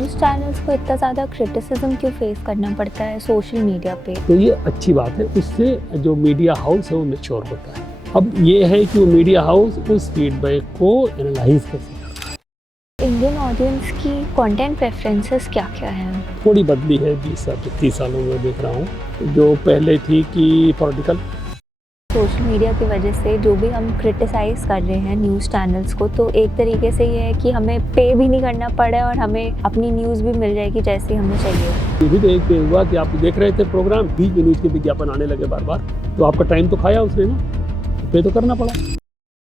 News channels को इतना ज़्यादा क्रिटिसिज्म क्यों फेस करना पड़ता है सोशल मीडिया पे? तो ये अच्छी बात है, उससे जो मीडिया हाउस है वो मैच्योर होता है। अब ये है कि वो मीडिया हाउस उस फीडबैक को एनालाइज कैसे करता है। इंडियन ऑडियंस की कंटेंट प्रेफरेंसेस क्या-क्या हैं? थोड़ी बदली है 20 साल 30 सालों में देख रहा हूँ। जो पहले थी कि पॉलिटिकल, सोशल मीडिया की वजह से जो भी हम क्रिटिसाइज़ कर रहे हैं न्यूज़ चैनल्स को, तो एक तरीके से ये है कि हमें पे भी नहीं करना पड़ा और हमें अपनी न्यूज़ भी मिल जाएगी जैसी हमें चाहिए। ये भी देख के हुआ कि आप देख रहे थे प्रोग्राम, बीच में न्यूज़ के विज्ञापन आने लगे बार बार, तो आपका टाइम तो खाया उसने ना, पे तो करना पड़ा।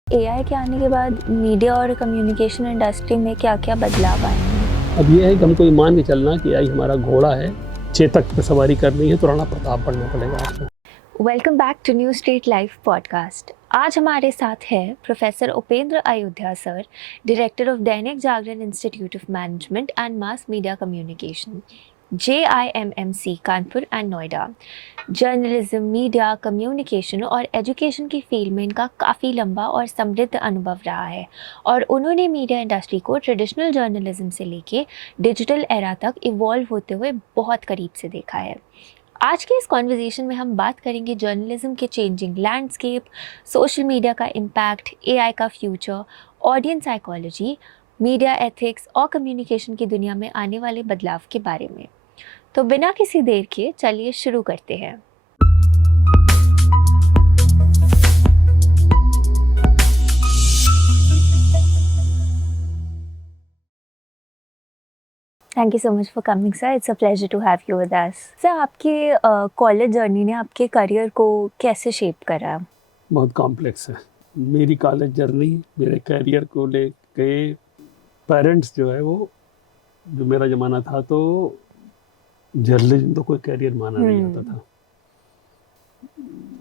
एआई के आने के बाद मीडिया और कम्युनिकेशन इंडस्ट्री में क्या-क्या बदलाव आए हैं? अब ये है कि हमको ये मान के चलना कि आई हमारा घोड़ा है, चेतक पे सवारी करनी है तो राणा प्रताप बनना पड़ेगा आपको। Welcome back to New Street Live podcast. आज हमारे साथ है professor Upendra Ayodhya sir, director of Dainik Jagran institute of management and mass media communication, JIMMC Kanpur and Noida. Journalism, media, communication और एजुकेशन की फील्ड में इनका काफ़ी लंबा और समृद्ध अनुभव रहा है और उन्होंने मीडिया इंडस्ट्री को ट्रेडिशनल जर्नलिज्म से लेके डिजिटल एरा तक इवॉल्व होते हुए बहुत करीब से देखा है। आज के इस कॉन्वर्जेशन में हम बात करेंगे जर्नलिज्म के चेंजिंग लैंडस्केप, सोशल मीडिया का इम्पैक्ट, AI का future, audience psychology, media ethics और कम्युनिकेशन की दुनिया में आने वाले बदलाव के बारे में। तो बिना किसी देर के चलिए शुरू करते हैं। Thank you so much for coming sir, it's a pleasure to have you with us. Sir, आपके कॉलेज जर्नी ने आपके करियर को कैसे शेप करा? बहुत कॉम्प्लेक्स है मेरी कॉलेज जर्नी। मेरे करियर को लेके पेरेंट्स जो है वो, जो मेरा ज़माना था तो जर्नलिज्म तो कोई करियर माना नहीं जाता था।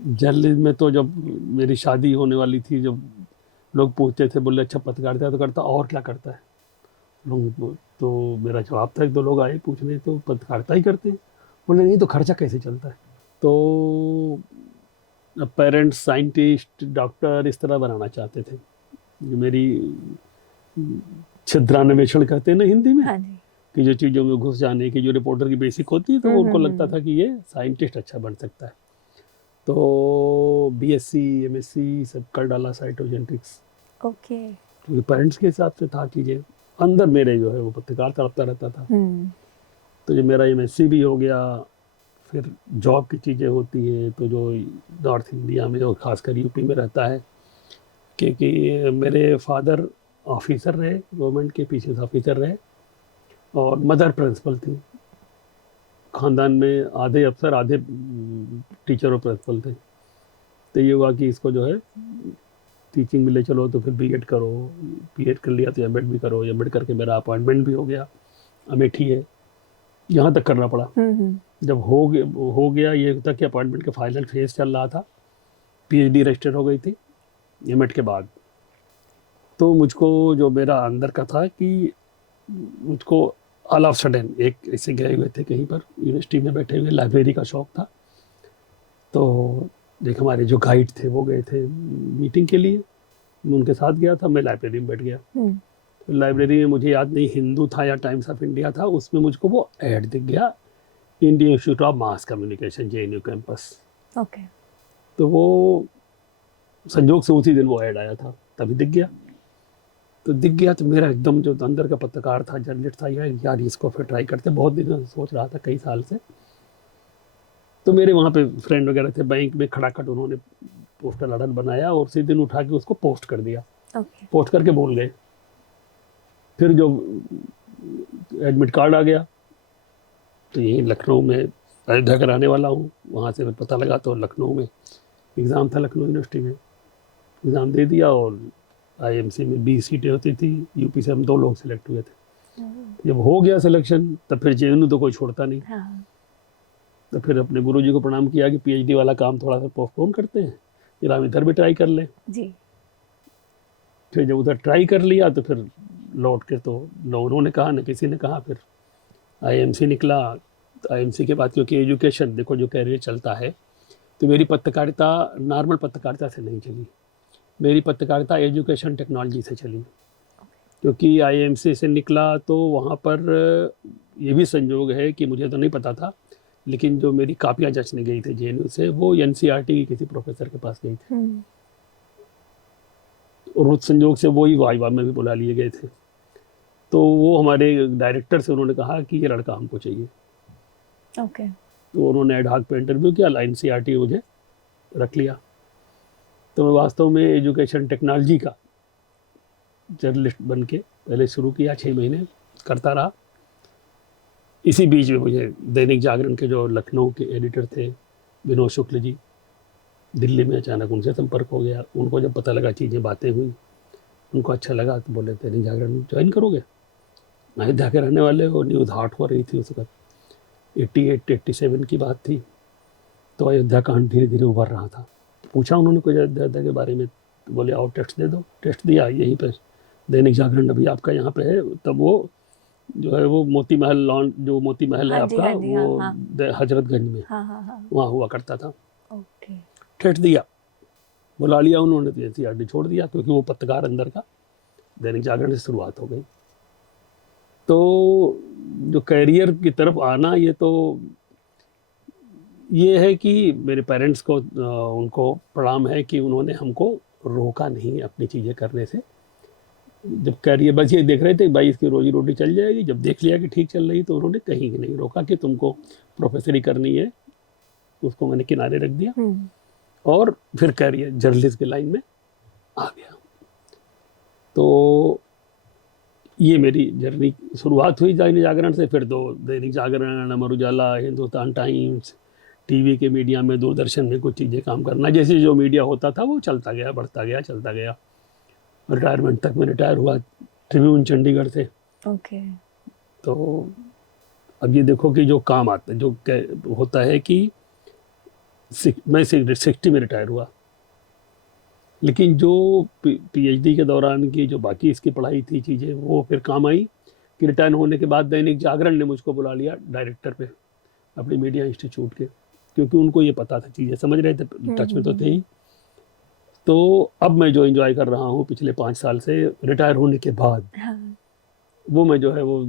जर्नलिज्म में तो जब मेरी शादी होने वाली थी, जब लोग पूछते थे, बोले अच्छा पत्रकारिता तो करता और क्या करता है लोग, तो मेरा जवाब था, एक दो लोग आए पूछने तो पत्रकारिता ही करते हैं। बोले नहीं तो खर्चा कैसे चलता है। तो पेरेंट्स साइंटिस्ट, डॉक्टर इस तरह बनाना चाहते थे। जो मेरी छिद्रान्वेषण कहते हैं ना हिंदी में, हाँ जी। कि जो चीज़ों में घुस जाने की जो रिपोर्टर की बेसिक होती है, तो वो उनको लगता था कि ये साइंटिस्ट अच्छा बन सकता है। तो BSc MSc सब कर डाला साइटोजेनेटिक्स, ओके। क्योंकि पेरेंट्स के हिसाब से था चीज़ें। अंदर मेरे जो है वो पत्रकार तड़पता रहता था। तो जब मेरा MSc भी हो गया, फिर जॉब की चीज़ें होती हैं, तो जो नॉर्थ इंडिया में और ख़ासकर यूपी में रहता है, क्योंकि मेरे फादर ऑफिसर रहे, गवर्नमेंट के पीछे से ऑफिसर रहे, और मदर प्रिंसिपल थी। ख़ानदान में आधे अफसर आधे टीचर और प्रिंसिपल थे। तो ये हुआ कि इसको जो है टीचिंग में ले चलो, तो फिर B.Ed करो, B.Ed कर लिया तो M.Ed भी करो, M.Ed करके मेरा अपॉइंटमेंट भी हो गया, अमेठी है, यहाँ तक करना पड़ा। जब हो गया ये तक कि अपॉइंटमेंट का फाइनल फेज चल रहा था, PhD रजिस्टर हो गई थी M.Ed के बाद, तो मुझको जो मेरा अंदर का था कि मुझको ऑल ऑफ सडन एक ऐसे गए हुए थे कहीं पर, यूनिवर्सिटी में बैठे हुए, लाइब्रेरी का शौक था, तो देख हमारे जो गाइड थे वो गए थे मीटिंग के लिए, मैं उनके साथ गया था, मैं लाइब्रेरी में बैठ गया। तो लाइब्रेरी में मुझे याद नहीं हिंदू था या टाइम्स ऑफ इंडिया था, उसमें मुझको वो ऐड दिख गया, Indian institute of mass communication JNU campus. Okay. तो वो संजोग से उसी दिन वो ऐड आया था, तभी दिख गया। तो दिख गया तो मेरा एकदम जो अंदर का पत्रकार था, जर्नलिस्ट था, यार इसको फिर ट्राई करते, बहुत दिन सोच रहा था, कई साल से। तो मेरे वहाँ पे फ्रेंड वगैरह थे, बैंक में खड़ाखट उन्होंने पोस्टर आर्डर बनाया और उसी दिन उठा के उसको पोस्ट कर दिया। पोस्ट करके बोल गए। फिर जो एडमिट कार्ड आ गया, तो यही लखनऊ में अयोध्या कराने वाला हूँ, वहाँ से पता लगा तो लखनऊ में एग्ज़ाम था, लखनऊ यूनिवर्सिटी में एग्ज़ाम दे दिया, और IMC में 20 सीटें होती थी, यूपी से हम 2 लोग सिलेक्ट हुए थे। जब हो गया सिलेक्शन, तब फिर JNU तो कोई छोड़ता नहीं। तो फिर अपने गुरुजी को प्रणाम किया कि PhD वाला काम थोड़ा सा पोस्टपोन करते हैं, फिर हम इधर भी ट्राई कर लें जी। फिर जब उधर ट्राई कर लिया तो फिर लौट के तो न उन्होंने कहा न किसी ने कहा, फिर IMC निकला। तो IMC के बाद क्योंकि एजुकेशन देखो जो कैरियर चलता है, तो मेरी पत्रकारिता नॉर्मल पत्रकारिता से नहीं चली, मेरी पत्रकारिता एजुकेशन टेक्नोलॉजी से चली। क्योंकि आईएमसी से निकला तो वहाँ पर ये भी संयोग है कि मुझे तो नहीं पता था, लेकिन जो मेरी कापियाँ जांचने गई थी जेएनयू से, वो एनसीईआरटी की किसी प्रोफेसर के पास गई थी, और उस संयोग से वो ही वाइवा में भी बुला लिए गए थे। तो वो हमारे डायरेक्टर से उन्होंने कहा कि ये लड़का हमको चाहिए। ओके। तो उन्होंने एडहॉक पे इंटरव्यू किया, एनसीईआरटी मुझे रख लिया। तो मैं वास्तव में एजुकेशन टेक्नोलॉजी का जर्नलिस्ट बन के पहले शुरू किया, 6 महीने करता रहा। इसी बीच में मुझे दैनिक जागरण के जो लखनऊ के एडिटर थे विनोद शुक्ल जी, दिल्ली में अचानक उनसे संपर्क हो गया। उनको जब पता लगा, चीज़ें बातें हुई, उनको अच्छा लगा, तो बोले दैनिक जागरण ज्वाइन करोगे? अयोध्या के रहने वाले हो, न्यूज़ हाट हो रही थी उस वक्त, 88-87 की बात थी। तो अयोध्या कांड धीरे धीरे उभर रहा था। पूछा उन्होंने कुछ अयोध्या के बारे में, तो बोले आओ टेस्ट दे दो। टेस्ट दिया, यहीं पे दैनिक जागरण अभी आपका यहाँ पे है। तब वो जो है वो मोती महल लॉन, जो मोती महल है आपका, वो हजरतगंज में वहाँ हुआ करता था। ओके। टेस्ट दिया, बुला लिया उन्होंने, तो एनसीईआरटी छोड़ दिया, क्योंकि वो पत्रकार अंदर का दैनिक जागरण से शुरुआत हो गई। तो जो कैरियर की तरफ आना, ये है कि मेरे पेरेंट्स को उनको प्रणाम है कि उन्होंने हमको रोका नहीं अपनी चीज़ें करने से। जब कैरियर बस ये देख रहे थे भाई इसकी रोजी रोटी चल जाएगी, जब देख लिया कि ठीक चल रही, तो उन्होंने कहीं नहीं रोका कि तुमको प्रोफेसरी करनी है। उसको मैंने किनारे रख दिया और फिर कैरियर जर्नलिस्ट की लाइन में आ गया। तो ये मेरी जर्नी शुरुआत हुई दैनिक जागरण से। फिर दो दैनिक जागरण, अमर उजाला, हिंदुस्तान टाइम्स, टीवी के मीडिया में, दूरदर्शन में कुछ चीज़ें काम करना। जैसे जो मीडिया होता था वो चलता गया, बढ़ता गया, चलता गया। रिटायरमेंट तक मैं रिटायर हुआ ट्रिब्यून चंडीगढ़ से। ओके। तो अब ये देखो कि जो काम आता है, जो होता है कि मैं 60 में रिटायर हुआ, लेकिन जो पीएचडी के दौरान की जो बाकी इसकी पढ़ाई थी चीज़ें, वो फिर काम आई कि रिटायर होने के बाद दैनिक जागरण ने मुझको बुला लिया डायरेक्टर पे अपनी मीडिया इंस्टीट्यूट के, क्योंकि उनको ये पता था, चीज़ें समझ रहे थे, टच में तो थे ही। तो अब मैं जो एंजॉय कर रहा हूँ पिछले 5 साल से रिटायर होने के बाद, वो मैं जो है वो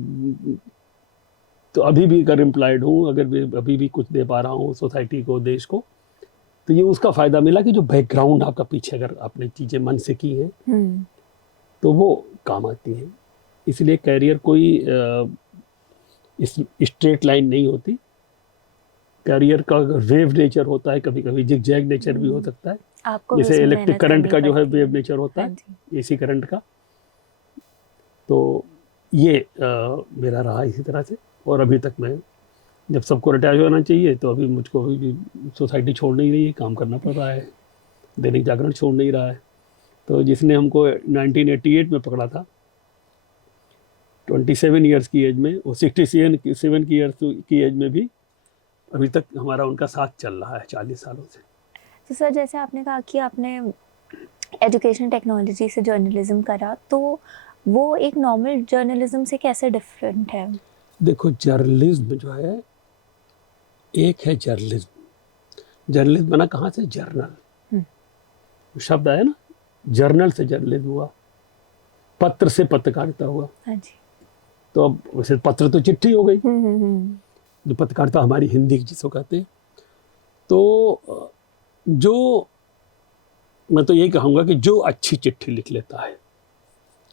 तो अभी भी अगर एम्प्लॉयड हूँ, अगर अभी भी कुछ दे पा रहा हूँ सोसाइटी को, देश को, तो ये उसका फ़ायदा मिला कि जो बैकग्राउंड आपका पीछे अगर आपने चीज़ें मन से की हैं तो वो काम आती हैं। इसलिए कैरियर कोई स्ट्रेट लाइन नहीं होती। कैरियर का वेव नेचर होता है, कभी कभी जिग जैग नेचर भी हो सकता है, जैसे इलेक्ट्रिक करंट का जो है वेव नेचर होता है, एसी करंट का। तो ये मेरा रहा इसी तरह से। और अभी तक मैं, जब सबको रिटायर होना चाहिए, तो अभी मुझको अभी भी सोसाइटी छोड़ नहीं रही है, काम करना पड़ रहा है, दैनिक जागरण छोड़ नहीं रहा है। तो जिसने हमको 1988 में पकड़ा था 27 ईयर्स की एज में, वो 67 की ईयर्स की एज में भी अभी तक हमारा उनका साथ चल रहा है 40 सालों से। तो सर, जैसे आपने कहा कि आपने एजुकेशन टेक्नोलॉजी से जर्नलिज्म करा, तो वो एक नॉर्मल जर्नलिज्म से कैसे डिफरेंट है? देखो, जर्नलिज्म जो है, एक है जर्नलिज्म। जर्नलिज्म बना कहाँ से? जर्नल शब्द आया ना, जर्नल से जर्नलिज्म हुआ, पत्र से पत्रकारिता हुआ। हाँ जी। तो अब वैसे पत्र तो चिट्ठी हो गई, जो पत्रकारिता हमारी हिंदी जिसको कहते हैं। तो जो मैं तो यही कहूँगा कि जो अच्छी चिट्ठी लिख लेता है,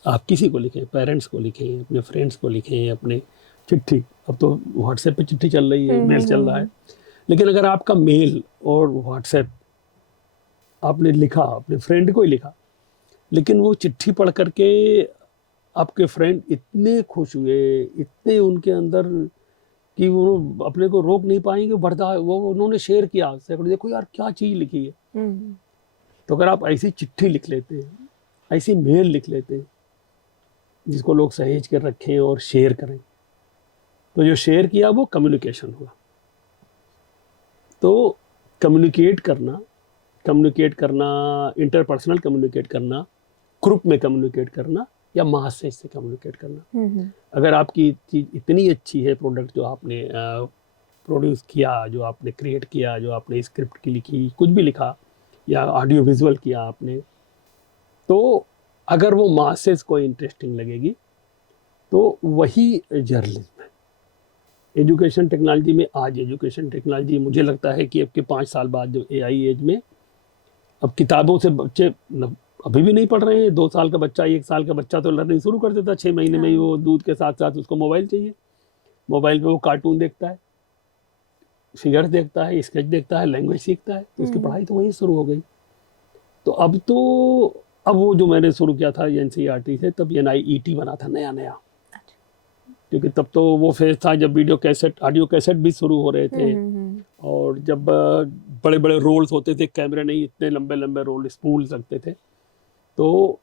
आप किसी को लिखें, पेरेंट्स को लिखें, अपने फ्रेंड्स को लिखें, अपने चिट्ठी, अब तो व्हाट्सएप पे चिट्ठी चल रही है, मेल चल रहा है, लेकिन अगर आपका मेल और व्हाट्सएप आपने लिखा, अपने फ्रेंड को ही लिखा, लेकिन वो चिट्ठी पढ़ करके आपके फ्रेंड इतने खुश हुए, इतने उनके अंदर कि वो अपने को रोक नहीं पाएंगे, बढ़ता वो उन्होंने शेयर किया आपसे, देखो यार क्या चीज़ लिखी है। तो अगर आप ऐसी चिट्ठी लिख लेते हैं, ऐसी मेल लिख लेते हैं जिसको लोग सहेज कर रखें और शेयर करें, तो जो शेयर किया वो कम्युनिकेशन हुआ। तो कम्युनिकेट करना, इंटरपर्सनल कम्युनिकेट करना, ग्रुप में कम्युनिकेट करना, या मैसेज से कम्युनिकेट करना। अगर आपकी चीज़ इतनी अच्छी है, प्रोडक्ट जो आपने प्रोड्यूस किया, जो आपने क्रिएट किया, जो आपने स्क्रिप्ट की लिखी, कुछ भी लिखा, या ऑडियो विजुअल किया आपने, तो अगर वो मासेस को इंटरेस्टिंग लगेगी तो वही जर्नलिज्म है। एजुकेशन टेक्नोलॉजी में आज एजुकेशन टेक्नोलॉजी मुझे लगता है कि अब के 5 साल बाद जो एआई एज में अब किताबों से बच्चे अभी भी नहीं पढ़ रहे हैं। 2 साल का बच्चा 1 साल का बच्चा तो लर्निंग शुरू कर देता, 6 महीने में ही वो दूध के साथ साथ उसको मोबाइल चाहिए। मोबाइल पे वो कार्टून देखता है, फिगर देखता है, स्केच देखता है, लैंग्वेज सीखता है, तो उसकी पढ़ाई तो वहीं शुरू हो गई। तो अब वो जो मैंने शुरू किया था एनसीईआरटी से, तब एनआईईटी बना था नया नया, क्योंकि तब तो वो फेज था जब वीडियो कैसेट ऑडियो कैसेट भी शुरू हो रहे थे, और जब बड़े बड़े रोल्स होते थे, कैमरे नहीं, इतने लंबे लंबे रोल स्पूल्स लगते थे। तो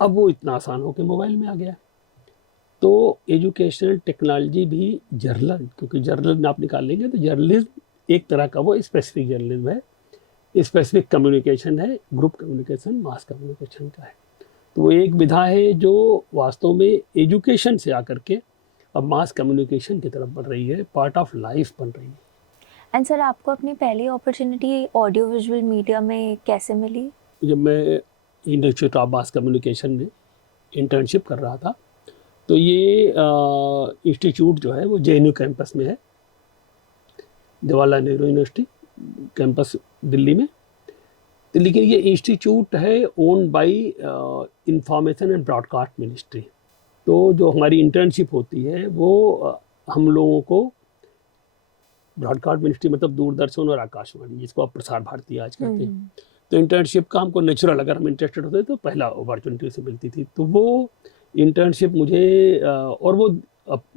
अब वो इतना आसान हो के मोबाइल में आ गया। तो एजुकेशनल टेक्नोलॉजी भी जर्नल, क्योंकि जर्नल आप निकाल लेंगे तो जर्नलिज्म एक तरह का वो स्पेसिफिक जर्नलिज्म है, स्पेसिफिक कम्युनिकेशन है, ग्रुप कम्युनिकेशन, मास कम्युनिकेशन का है। तो वो एक विधा है जो वास्तव में एजुकेशन से आकर के अब मास कम्युनिकेशन की तरफ बढ़ रही है, पार्ट ऑफ लाइफ बन रही है। एंड सर, आपको अपनी पहली अपॉर्चुनिटी ऑडियो विजुअल मीडिया में कैसे मिली? जब मैं इंस्टीट्यूट ऑफ मास कम्युनिकेशन में इंटर्नशिप कर रहा था, तो ये इंस्टीट्यूट जो है वो जेएनयू कैंपस में है, जवाहरलाल नेहरू यूनिवर्सिटी कैंपस दिल्ली में। तो लेकिन ये इंस्टीट्यूट है own by information and broadcast ministry. तो जो हमारी इंटर्नशिप होती है वो हम लोगों को ब्रॉडकास्ट मिनिस्ट्री मतलब दूरदर्शन और आकाशवाणी, जिसको आप प्रसार भारती आज कहते हैं, तो इंटर्नशिप का हमको नेचुरल, अगर हम इंटरेस्टेड होते तो पहला अपॉर्चुनिटी से मिलती थी। तो वो इंटर्नशिप मुझे और वो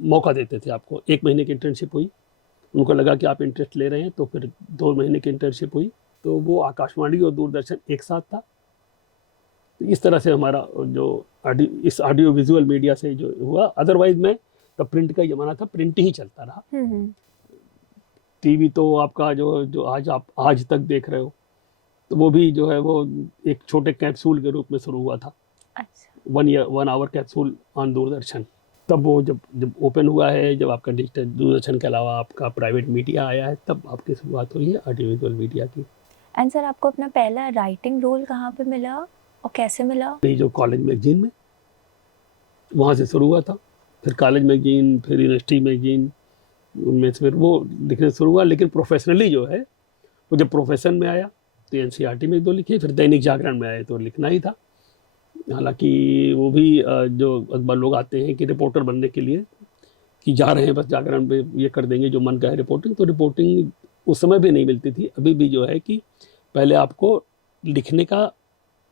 मौका देते थे आपको। 1 महीने की इंटर्नशिप हुई, उनको लगा कि आप इंटरेस्ट ले रहे हैं, तो फिर 2 महीने की इंटर्नशिप हुई। तो वो आकाशवाणी और दूरदर्शन एक साथ था। तो इस तरह से हमारा जो इस ऑडियो विजुअल मीडिया से जो हुआ। अदरवाइज मैं तब प्रिंट का ज़माना था, प्रिंट ही चलता रहा। टीवी तो आपका जो आप आज तक देख रहे हो, तो वो भी जो है वो एक छोटे कैप्सूल के रूप में शुरू हुआ था। अच्छा। 1 आवर कैप्सूल ऑन दूरदर्शन। तब वो जब ओपन हुआ है, जब आपका डिजिटल दूरदर्शन के अलावा आपका प्राइवेट मीडिया आया है, तब आपकी शुरुआत हुई है ऑडियो विजुअल मीडिया की। एंड सर, आपको अपना पहला राइटिंग रोल कहाँ पे मिला और कैसे मिला? जो कॉलेज मैगजीन में, वहाँ से शुरू हुआ था। फिर कॉलेज मैगजीन, फिर यूनिवर्सिटी मैगजीन, उनमें से फिर वो लिखने शुरू हुआ। लेकिन प्रोफेशनली जो है वो जब प्रोफेशन में आया तो एनसीईआरटी में 2 लिखे, फिर दैनिक जागरण में आए तो लिखना ही था। हालांकि वो भी जो अखबार लोग आते हैं कि रिपोर्टर बनने के लिए कि जा रहे हैं बस जागरण पे ये कर देंगे जो मन का है रिपोर्टिंग, तो रिपोर्टिंग उस समय भी नहीं मिलती थी। अभी भी जो है कि पहले आपको लिखने का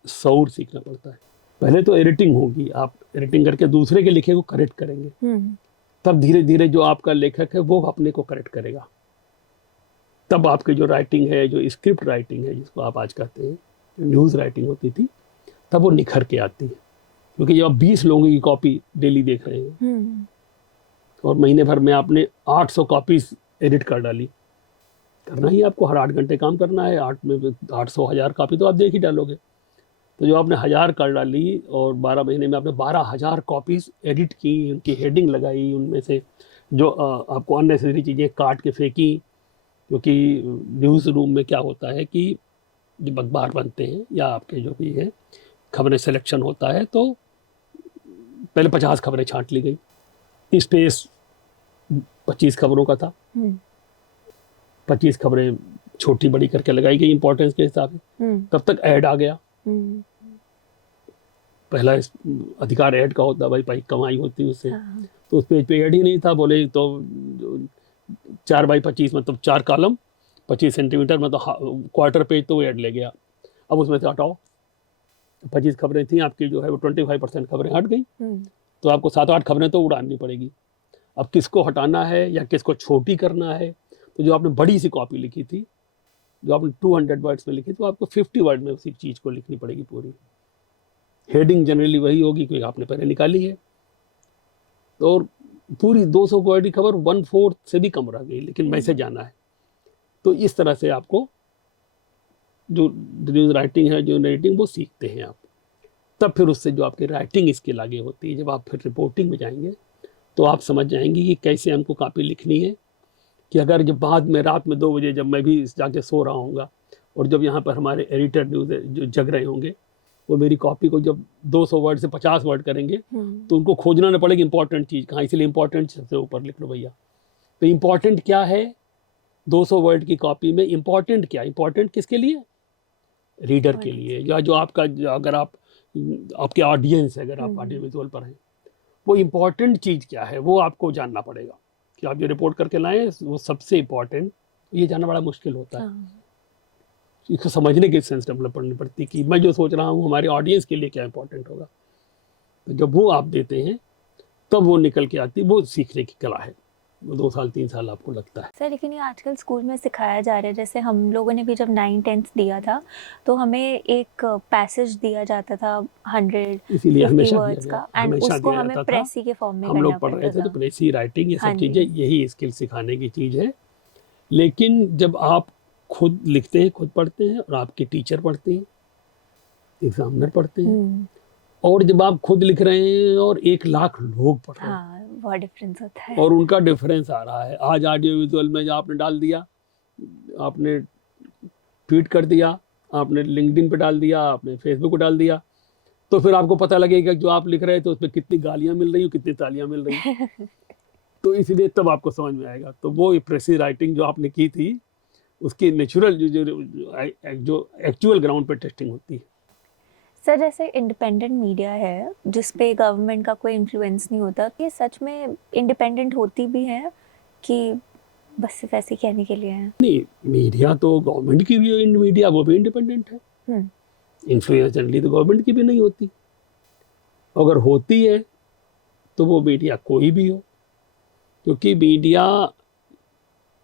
शौर सीखना पड़ता है। पहले तो एडिटिंग होगी, आप एडिटिंग करके दूसरे के लिखे को करेक्ट करेंगे, तब धीरे धीरे जो आपका लेखक है वो अपने को करेक्ट करेगा। तब आपकी जो राइटिंग है, जो स्क्रिप्ट राइटिंग है जिसको आप आज कहते हैं, जो न्यूज़ राइटिंग होती थी, तब वो निखर के आती है। क्योंकि जब आप 20 लोगों की कॉपी डेली देख रहे हैं और महीने भर में आपने 800 कॉपीज एडिट कर डाली, करना ही आपको हर 8 घंटे काम करना है, 800,000 कॉपी तो आप देख ही डालोगे। तो जो आपने 1000 कर डाली और 12 महीने में आपने 12,000 कॉपीज एडिट की, उनकी हेडिंग लगाई, उनमें से जो आपको अननेसेसरी चीज़ें काट के फेंकी। क्योंकि न्यूज़ रूम में क्या होता है कि जब अखबार बनते हैं या आपके जो भी है खबरें सिलेक्शन होता है, तो पहले 50 खबरें छांट ली गई। स्पेस 25 खबरों का था, 25 खबरें छोटी बड़ी करके लगाई गई इंपॉर्टेंस के हिसाब से। तब तक ऐड आ गया। पहला अधिकार ऐड का होता, भाई कमाई होती उससे। तो उस पेज पे ऐड ही नहीं था। बोले तो 4x25 मतलब 4 कॉलम 25 सेंटीमीटर मतलब क्वार्टर पेज, तो वो ऐड ले गया। अब उसमें से हटाओ, 25 खबरें थी आपकी, जो है वो 25% खबरें हट गई। तो आपको 7-8 खबरें तो उड़ानी पड़ेगी। अब किसको हटाना है या किसको छोटी करना है, तो जो आपने बड़ी सी कॉपी लिखी थी, जो आपने 200 वर्ड्स में लिखी, तो आपको 50 वर्ड में उसी चीज़ को लिखनी पड़ेगी पूरी। हेडिंग जनरली वही होगी क्योंकि आपने पहले निकाली है। तो पूरी 200 वर्ड की खबर 1/4 से भी कम रह गई, लेकिन मैसेज जाना है। तो इस तरह से आपको जो न्यूज़ राइटिंग है, जो नरेटिंग, वो सीखते हैं आप। तब फिर उससे जो आपकी राइटिंग स्किल आगे होती है, जब आप फिर रिपोर्टिंग में जाएंगे तो आप समझ जाएंगे कि कैसे हमको कॉपी लिखनी है। कि अगर जब बाद में रात में 2 बजे जब मैं भी जाके सो रहा हूँगा और जब यहाँ पर हमारे एडिटर न्यूज़ जो जग रहे होंगे, वो मेरी कॉपी को जब 200 वर्ड से 50 वर्ड करेंगे तो उनको खोजना ना पड़ेगा इंपॉर्टेंट चीज़ कहाँ, इसलिए इंपॉर्टेंट सबसे ऊपर लिख लो भैया। तो इंपॉर्टेंट क्या है 200 वर्ड की कॉपी में, इंपॉर्टेंट क्या, इंपॉर्टेंट किसके लिए, रीडर के लिए, या जो आपका, अगर आप आपके ऑडियंस है, अगर आप ऑडियो विजुअल पर हैं, वो इम्पॉर्टेंट चीज़ क्या है वो आपको जानना पड़ेगा कि आप जो रिपोर्ट करके लाएं वो सबसे इम्पॉर्टेंट, ये जानना बड़ा मुश्किल होता है। इसको समझने की सेंस डेवलप करनी पड़ती है कि मैं जो सोच रहा हूँ हमारे ऑडियंस के लिए क्या इंपॉर्टेंट होगा। तो जब वो आप देते हैं तब वो निकल के आती है, वो सीखने की कला है, वो 2 साल 3 साल आपको लगता है। सर लेकिन ये आजकल स्कूल में सिखाया जा रहा है, जैसे हम लोगों ने भी जब 9th-10th दिया था तो हमें एक पैसेज दिया जाता था 150 इसीलिए हमेशा दिया वर्ड्स गया, का, एंड हमेशा उसको दिया हमें जाता था। प्रेसी के फॉर्म में हम करना लोग पढ़ रहे पड़ता थे तो था। प्रेसी राइटिंग, ये हाँ सब जी। चीज़ें, यही स्किल सिखाने की चीज़ है। लेकिन जब आप खुद लिखते हैं, खुद पढ़ते हैं, और आपके टीचर पढ़ते हैं, एग्जामिनर पढ़ते हैं, और जब आप खुद लिख रहे हैं और 1 लाख लोग पढ़ रहे हैं, हाँ बहुत डिफरेंस होता है। और उनका डिफरेंस आ रहा है। आज ऑडियो विजुअल में आपने डाल दिया, आपने ट्वीट कर दिया, आपने लिंक्डइन पे डाल दिया, आपने फेसबुक पे डाल दिया, तो फिर आपको पता लगेगा जो आप लिख रहे हैं तो उसमें कितनी गालियां मिल रही हैं, कितनी तालियां मिल रही हैं। तो इसलिए तब आपको समझ में आएगा। तो वो प्रेसी राइटिंग जो आपने की थी उसकी नेचुरल जो एक्चुअल ग्राउंड पे टेस्टिंग होती है। सर जैसे इंडिपेंडेंट मीडिया है जिस पे गवर्नमेंट का कोई इन्फ्लुएंस नहीं होता, ये सच में इंडिपेंडेंट होती भी है कि बस सिर्फ ऐसे कहने के लिए है? नहीं, मीडिया तो गवर्नमेंट की भी मीडिया वो भी इंडिपेंडेंट है। इन्फ्लुएंस जनरली तो गवर्नमेंट की भी नहीं होती, अगर होती है तो वो मीडिया कोई भी हो, क्योंकि मीडिया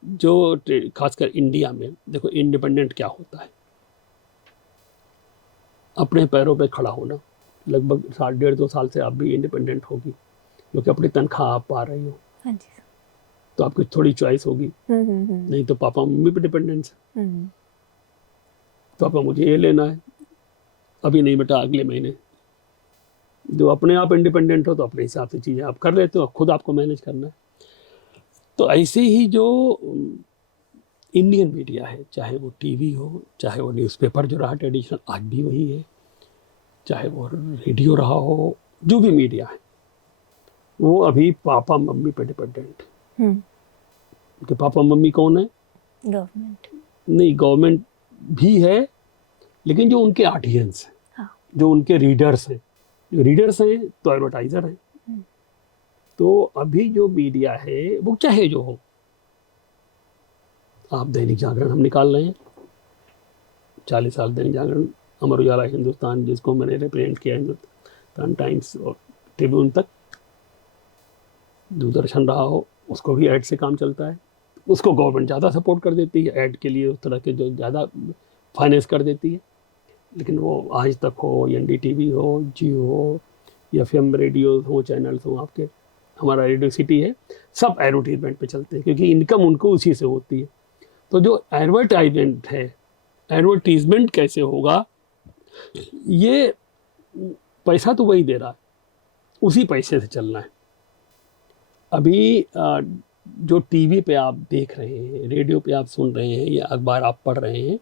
जो खासकर इंडिया में देखो, इंडिपेंडेंट क्या होता है, अपने पैरों पे खड़ा होना। लगभग 1.5-2 साल से आप भी इंडिपेंडेंट होगी, क्योंकि अपनी तनख्वाह आप पा रही हो। हाँ जी। तो आपकी थोड़ी चॉइस होगी, नहीं तो पापा मम्मी पे डिपेंडेंस है। पापा मुझे ये लेना है, अभी नहीं बेटा अगले महीने। जो अपने आप इंडिपेंडेंट हो तो अपने हिसाब से चीज़ें आप कर लेते हो, खुद आपको मैनेज करना है। तो ऐसे ही जो इंडियन मीडिया है, चाहे वो टीवी हो, चाहे वो न्यूज़पेपर जो रहा ट्रेडिशनल आज भी वही है, चाहे वो रेडियो रहा हो, जो भी मीडिया है वो अभी पापा मम्मी पे डिपेंडेंट है। कि पापा मम्मी कौन है? गवर्नमेंट नहीं, गवर्नमेंट भी है, लेकिन जो उनके ऑडियंस है, हाँ। जो उनके रीडर्स हैं, जो रीडर्स हैं तो एडवर्टाइजर हैं। तो अभी जो मीडिया है वो चाहे जो हो, आप दैनिक जागरण हम निकाल रहे हैं, 40 साल दैनिक जागरण, अमर उजाला, हिंदुस्तान जिसको मैंने रिप्रेजेंट किया, हिंदुस्तान टाइम्स और ट्रिब्यून तक, दूरदर्शन रहा हो, उसको भी ऐड से काम चलता है। उसको गवर्नमेंट ज़्यादा सपोर्ट कर देती है ऐड के लिए, उस तरह के जो ज़्यादा फाइनेंस कर देती है। लेकिन वो आज तक हो, NDTV हो, जियो हो, या FM रेडियो हो, चैनल्स हो आपके, हमारा रेडियो सिटी है, सब एडवर्टीजमेंट पे चलते हैं, क्योंकि इनकम उनको उसी से होती है। तो जो एडवर्टाइजमेंट है, एडवर्टीजमेंट कैसे होगा, ये पैसा तो वही दे रहा है, उसी पैसे से चलना है। अभी जो टीवी पे आप देख रहे हैं, रेडियो पे आप सुन रहे हैं, या अखबार आप पढ़ रहे हैं,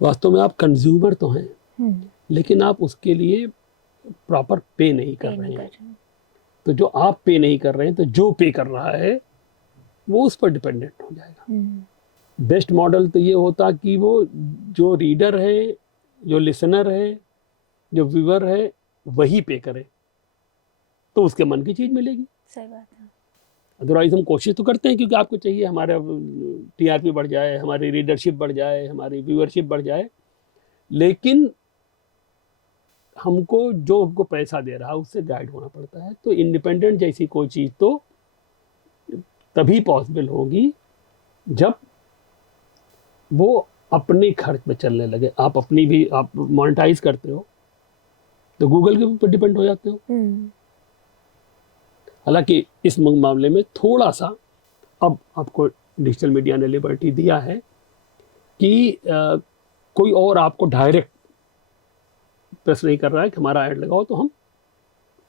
वास्तव में आप कंज्यूमर तो हैं, लेकिन आप उसके लिए प्रॉपर पे नहीं कर रहे हैं। तो जो आप पे नहीं कर रहे हैं, तो जो पे कर रहा है वो उस पर डिपेंडेंट हो जाएगा। बेस्ट मॉडल तो ये होता कि वो जो रीडर है, जो लिसनर है, जो व्यूअर है, वही पे करे, तो उसके मन की चीज़ मिलेगी। सही बात है। अदरवाइज हम कोशिश तो करते हैं, क्योंकि आपको चाहिए हमारा TRP बढ़ जाए, हमारी रीडरशिप बढ़ जाए, हमारी व्यूअरशिप बढ़ जाए, लेकिन हमको जो हमको पैसा दे रहा है उससे गाइड होना पड़ता है। तो इंडिपेंडेंट जैसी कोई चीज़ तो तभी पॉसिबल होगी जब वो अपने खर्च पे चलने लगे। आप अपनी भी आप मोनेटाइज करते हो तो गूगल के ऊपर डिपेंड हो जाते हो। हालांकि इस मामले में थोड़ा सा अब आपको डिजिटल मीडिया ने लिबर्टी दिया है कि कोई और आपको डायरेक्ट प्रेस नहीं कर रहा है कि हमारा ऐड लगाओ, तो हम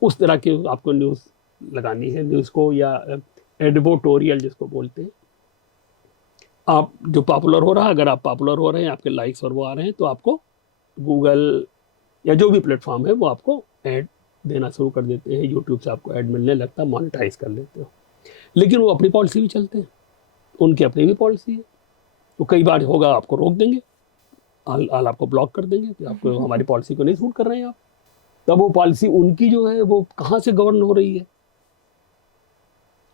उस तरह की आपको न्यूज़ लगानी है, न्यूज़ को, या एडवोटोरियल जिसको बोलते हैं, आप जो पॉपुलर हो रहा है, अगर आप पॉपुलर हो रहे हैं, आपके लाइक्स और वो आ रहे हैं, तो आपको गूगल या जो भी प्लेटफॉर्म है वो आपको ऐड देना शुरू कर देते हैं, यूट्यूब से आपको ऐड मिलने लगता है, मोनेटाइज कर लेते हो। लेकिन वो अपनी पॉलिसी भी चलते हैं, उनकी अपनी भी पॉलिसी है। तो कई बार होगा आपको रोक देंगे, हाल आपको ब्लॉक कर देंगे कि आपको हमारी पॉलिसी को नहीं सूट कर रहे हैं आप। तब वो पॉलिसी उनकी जो है वो कहाँ से गवर्न हो रही है,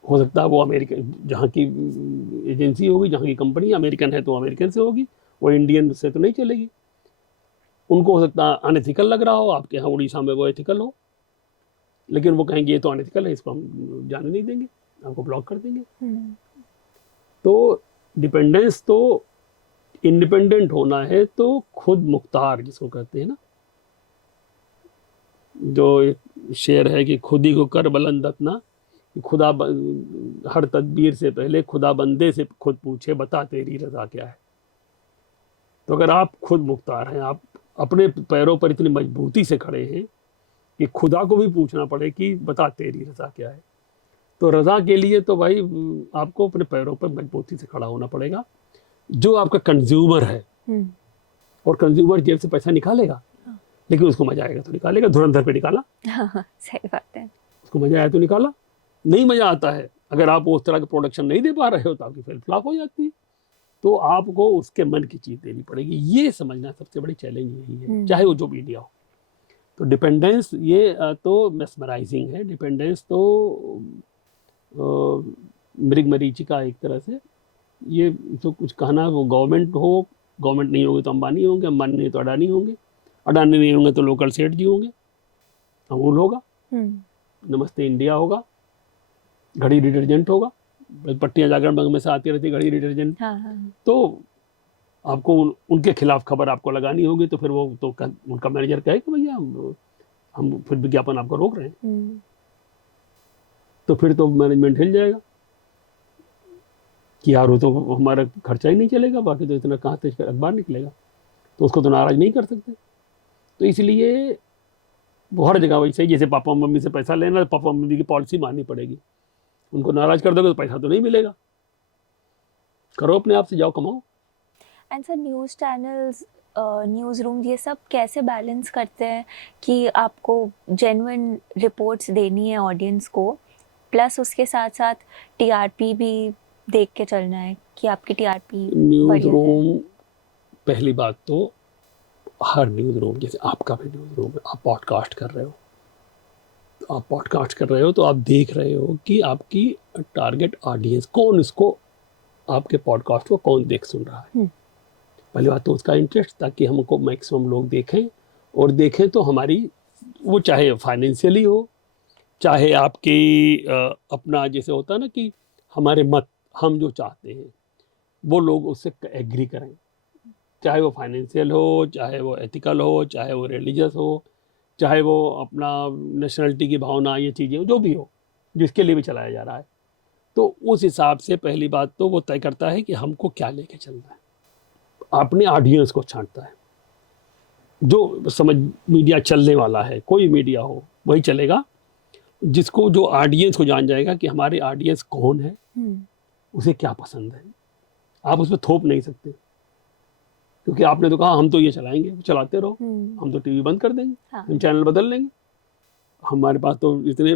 हो सकता है वो अमेरिका जहाँ की एजेंसी होगी, जहाँ की कंपनी अमेरिकन है तो अमेरिकन से होगी, वो इंडियन से तो नहीं चलेगी। उनको हो सकता है अनएथिकल लग रहा हो, आपके यहाँ उड़ीसा में वो एथिकल हो, लेकिन वो कहेंगे ये तो अनएथिकल है, इसको हम जाने नहीं देंगे, आपको ब्लॉक कर देंगे। तो डिपेंडेंस तो, इंडिपेंडेंट होना है तो खुद मुख्तार जिसको कहते हैं ना, जो एक शेर है कि खुद ही को कर बुलंद अपना, खुदा हर तदबीर से पहले खुदा बंदे से खुद पूछे बता तेरी रजा क्या है। तो अगर आप खुद मुख्तार हैं, आप अपने पैरों पर इतनी मजबूती से खड़े हैं कि खुदा को भी पूछना पड़े कि बता तेरी रजा क्या है, तो रजा के लिए तो भाई आपको अपने पैरों पर मजबूती से खड़ा होना पड़ेगा। जो आपका कंज्यूमर है, और कंज्यूमर जेब से पैसा निकालेगा, लेकिन उसको मजा आएगा तो निकालेगा। धुरंधर पे निकाला, सही बात है, उसको मजा आया तो निकाला, नहीं मजा आता है, अगर आप उस तरह का प्रोडक्शन नहीं दे पा रहे हो तो आपकी फिल्म फ्लॉप हो जाती है। तो आपको उसके मन की चीज देनी पड़ेगी, ये समझना सबसे बड़ी चैलेंज यही है, चाहे वो जो मीडिया हो। तो डिपेंडेंस ये तो मेस्मराइजिंग है, डिपेंडेंस तो मृग मरीचिका एक तरह से। ये तो कुछ कहना, वो गवर्नमेंट हो, गवर्नमेंट नहीं होगी तो अंबानी होंगे, अंबानी नहीं तो अडानी होंगे, अडानी नहीं होंगे तो लोकल सेठ जी होंगे, अमूल होगा, नमस्ते इंडिया होगा, घड़ी डिटर्जेंट होगा, पट्टियां जागरण में से आती रहती घड़ी डिटर्जेंट। तो आपको उनके खिलाफ खबर आपको लगानी होगी, तो फिर वो तो उनका मैनेजर कहे कि भैया हम फिर विज्ञापन आपको रोक रहे हैं, तो फिर तो मैनेजमेंट हिल जाएगा कि यार वो तो हमारा खर्चा ही नहीं चलेगा, बाकी तो इतना कहाँ से अखबार निकलेगा, तो उसको तो नाराज नहीं कर सकते। तो इसलिए वो हर जगह वैसे ही, जैसे पापा मम्मी से पैसा लेना, पापा मम्मी की पॉलिसी माननी पड़ेगी, उनको नाराज कर दोगे तो पैसा तो नहीं मिलेगा, करो अपने आप से, जाओ कमाओ। And sir news channels, news room, ये सब कैसे बैलेंस करते हैं कि आपको जेन्युइन रिपोर्ट्स देनी है ऑडियंस को, प्लस उसके साथ साथ टीआरपी भी देख के चलना है कि आपकी टीआरपी न्यूज़ रूम, पहली बात तो हर न्यूज़ रूम, जैसे आपका भी न्यूज़ रूम है, आप पॉडकास्ट कर रहे हो, तो आप देख रहे हो कि आपकी टारगेट ऑडियंस कौन, उसको आपके पॉडकास्ट को कौन देख सुन रहा है। पहली बात तो उसका इंटरेस्ट, ताकि हमको मैक्सिमम लोग देखें, और देखें तो हमारी, वो चाहे फाइनेंशियली हो, चाहे आपकी अपना जैसे होता है ना कि हमारे मत, हम जो चाहते हैं वो लोग उससे एग्री करें, चाहे वो फाइनेंशियल हो, चाहे वो एथिकल हो, चाहे वो रिलीजियस हो, चाहे वो अपना नेशनलिटी की भावना, ये चीज़ें जो भी हो, जिसके लिए भी चलाया जा रहा है। तो उस हिसाब से पहली बात तो वो तय करता है कि हमको क्या लेके चलना है, अपने ऑडियंस को छांटता है। जो समझ मीडिया चलने वाला है, कोई मीडिया हो वही चलेगा, जिसको जो ऑडियंस को जान जाएगा कि हमारे ऑडियंस कौन है, उसे क्या पसंद है। आप उसमें थोप नहीं सकते, क्योंकि आपने तो कहा हम तो ये चलाएंगे, चलाते रहो, हम तो टीवी बंद कर देंगे, हम चैनल बदल लेंगे, हमारे पास तो इतने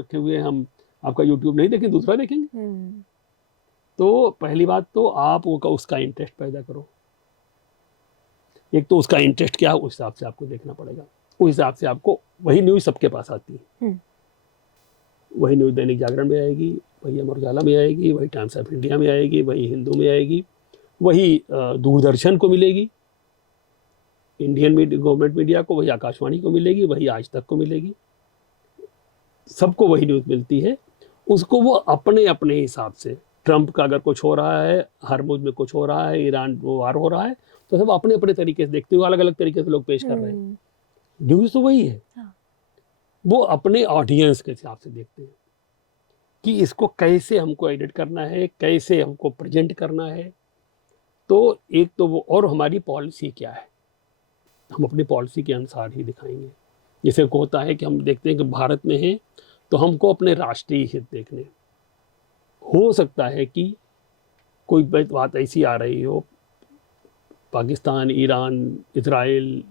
रखे हुए हैं, हम आपका यूट्यूब नहीं देखें, दूसरा देखेंगे। तो पहली बात तो आप उसका इंटरेस्ट पैदा करो, एक तो उसका इंटरेस्ट क्या है उस हिसाब से आपको देखना पड़ेगा, उस हिसाब से आपको, वही न्यूज़ सबके पास आती है, वही न्यूज़ दैनिक जागरण में आएगी, वही अमर उजाला में आएगी, वही टाइम्स ऑफ इंडिया में आएगी, वही हिंदू में आएगी, वही दूरदर्शन को मिलेगी, इंडियन गवर्नमेंट मीडिया को, वही आकाशवाणी को मिलेगी, वही आज तक को मिलेगी, सबको वही न्यूज़ मिलती है। उसको वो अपने अपने हिसाब से, ट्रंप का अगर कुछ हो रहा है, हरमुज में कुछ हो रहा है, ईरान वार हो रहा है, तो सब अपने अपने तरीके से देखते हुए अलग अलग तरीके से लोग पेश कर रहे हैं। न्यूज़ तो वही है, वो अपने ऑडियंस के हिसाब से देखते हैं कि इसको कैसे हमको एडिट करना है, कैसे हमको प्रेजेंट करना है। तो एक तो वो, और हमारी पॉलिसी क्या है, हम अपनी पॉलिसी के अनुसार ही दिखाएंगे। जैसे होता है कि हम देखते हैं कि भारत में है तो हमको अपने राष्ट्रीय हित देखने, हो सकता है कि कोई बात ऐसी आ रही हो, Pakistan, Iran, Israel,